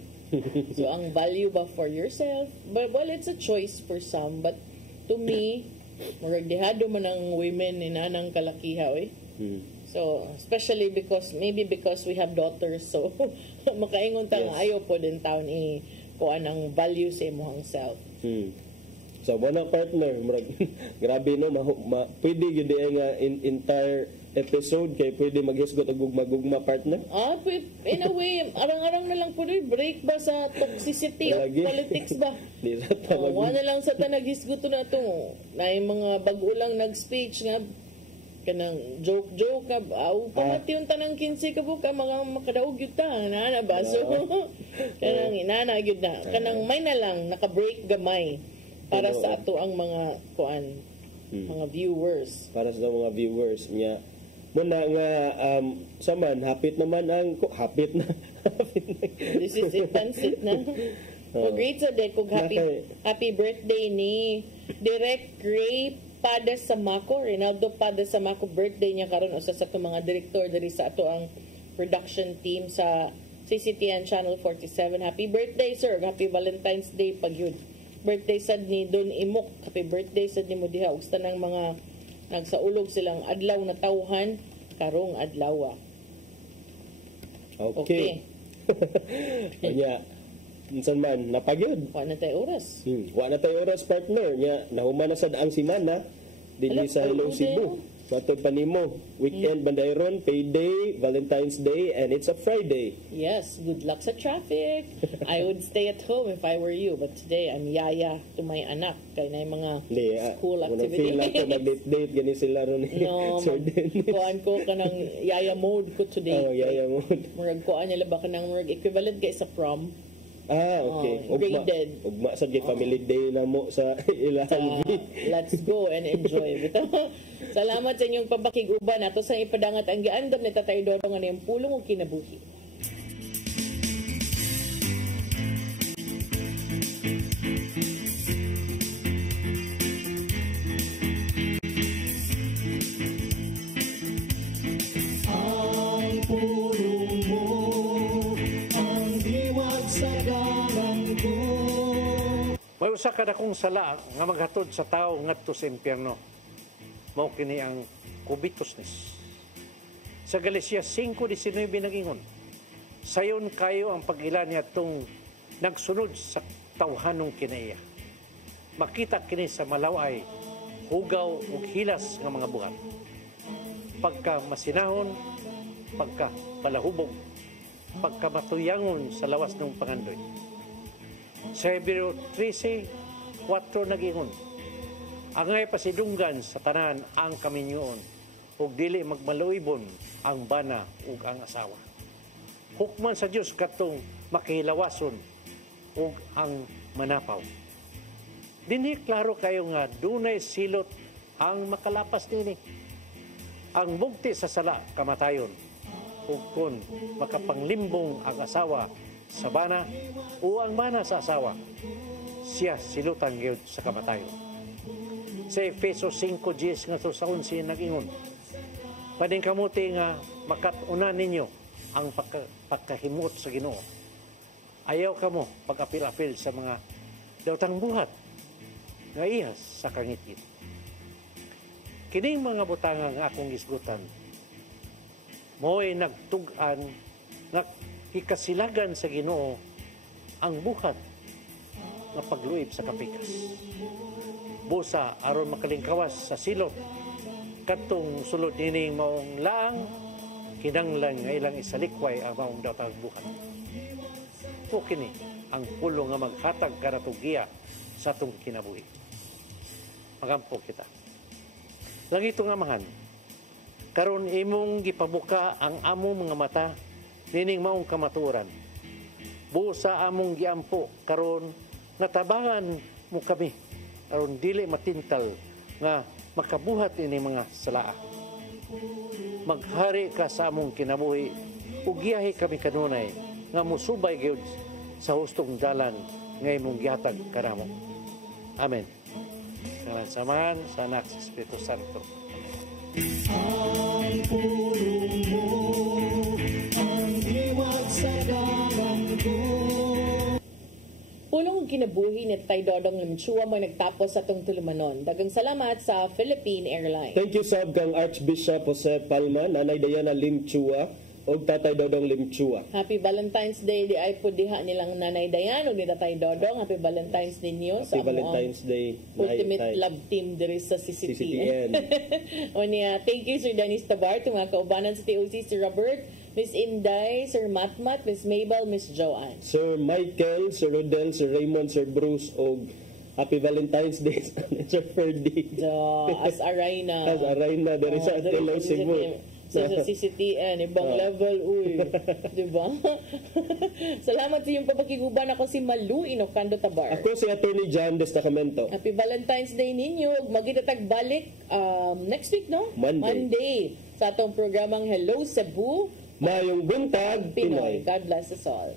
So ang value ba for yourself? But well, it's a choice for some, but to me, murag dihado man ang women ni nanang kalakiha oy. So, especially because we have daughters, so makaingon ta nga ayo po din taon kuan ang value sa imong self. So, wala partner, grabe no, pwede yun nga entire episode kay pwede maghisgot og gugma partner? In a way, arang-arang na lang po break ba sa toxicity of politics ba? Wala lang sa tanaghisgot na ito. Na yung mga bago lang nag-speech nga, kanang joke ka, pamatiyon tanang 15 ka po ka, mga makadaog yun ta, nana ba? So, kanang inana yun na, kanang may na lang, naka-break gamay para sa ato ang mga kuan, mga viewers. Para sa mga viewers niya. Muna nga, saman, hapit naman ang, hapit na. This is intensive na. So, great sa dekog, happy birthday ni Direk Ray Pades Samaco, Rinaldo Pades Samaco, birthday niya karon, usa sa itong mga direktor diri sa ato ang production team sa CCTN Channel 47. Happy birthday, sir. Happy Valentine's Day pag yun. Birthday sad ni Don Imok. Happy birthday sad ni mo diha. Ug tanang mga nagsaulog silang adlaw na tawhan karong adlaw. Okay. Nya, minsan man napagyod. Wa na tayo oras. Wa na tayo oras, partner. Nya, nahuman na sad ang simana dinhi sa Hello Cebu. Matod pa nimo, weekend bandayron, payday, Valentine's Day, and it's a Friday. Yes, good luck sa traffic. I would stay at home if I were you, but today I'm yaya to my anak. Kaya na yung mga school activities. Feel like mag-date gani sila ron. No, kuhaan ko ka ng yaya mode ko today. Yaya mode. Murag kuhaan nila ba ka ng murag equivalent kay sa prom. Okay. Graded. Ugma sa family day na mo sa ilahan. Let's go and enjoy. Salamat sa inyong pabakig-uban. Ato sa ipadangat ang giandam ni Tatay Doro nga niyang pulong o kinabuhi. Ang pulong mo, ang diwag sa galang ko. May usa ka dakong sala nga maghatod sa tao ngadto sa impyerno. Mao kini ang covetousness. Sa Galacia 5:19 nagingon, sayon kayo ang pag-ila niya tong nagsunod sa tawhanong kinaiya. Makita kini sa malaway, hugaw ug hilas nga mga buhat. Pagka masinahon, pagka palahubog, pagka matuyangon sa lawas ng pangandoy. Sa Hebreo 13:4 nagingon, angay pasidunggan sa tanan ang kaminyoon, ug dili magmaluibon ang bana ug ang asawa. Hukman sa Dios katong makihilawason ug ang manapaw. Dinhi klaro kayo nga dunay silot ang makalapas nini. Ang bugti sa sala kamatayon, ug kun makapanglimbong ang asawa sa bana o ang bana sa asawa, siya silutan gyud sa kamatayon. Sa Efeso 5:10 nga sa 11 nagingon, pading kamuti nga makatuna ninyo ang pagkahimot sa Ginoo. Ayaw kamo pag-apil-apil sa mga daotang buhat nga ihas sa kangit-ngit. Kining mga butanga nga akong isgutan, mo'y nagtug-an nga ikasilagan sa Ginoo ang buhat nga pagluib sa kapikas. Busa aron makalingkawas sa silot katong sulod nining maong laang, kinanglan nga ilang isalikway ang maong daotang buhat. O kini ang pulo nga maghatag karatugiya sa atong kinabuhi. Magampo kita. Langito nga mahan, karon imong gipabuka ang among mga mata nining maong kamatuoran. Busa among giampo karon natabangan mo kami aron dili matintal nga makabuhat ini mga salaa. Maghari ka sa among kinabuhi ug giyahi kami kanunay nga musubay gyud sa hustong dalan nga imong gihatag kanamo. Amen. Ngalan sa Ama, sa Anak, sa Espiritu Santo. Ang pulong mo, ang iwag sa dalang ko. Pulong kinabuhi ni Tay Dodong Limchua may nagtapos sa itong tulumanon. Dagang salamat sa Philippine Airlines. Thank you sab kang Archbishop Jose Palma, Nanay Diana Limchua og Tatay Dodong Limchua. Happy Valentine's Day di ay po diha nilang Nanay Dayan o ni Tatay Dodong. Happy Valentine's ninyo Happy Valentine's Day. Ultimate love team diri sa CCTN. O niya, thank you Sir Dennis Tabar, to mga kaubanan sa TOC, Sir Robert, Miss Inday, Sir Matmat, Miss Mabel, Miss Joanne. Sir Michael, Sir Rodel, Sir Raymond, Sir Bruce og Happy Valentine's Day Sir Ferdy. As Arayna. As Arayna diri sa Atelaw, Cebu. Sa CCTN, ibang level, uy. Diba? Salamat sa iyong papakiguban. Ako si Malu Inocando Tabar. Ako si Attorney John Destacamento. Happy Valentine's Day ninyo. Magitatag balik next week, no? Monday. Sa atong programang Hello Cebu. Mayong buntag, Pinoy. God bless us all.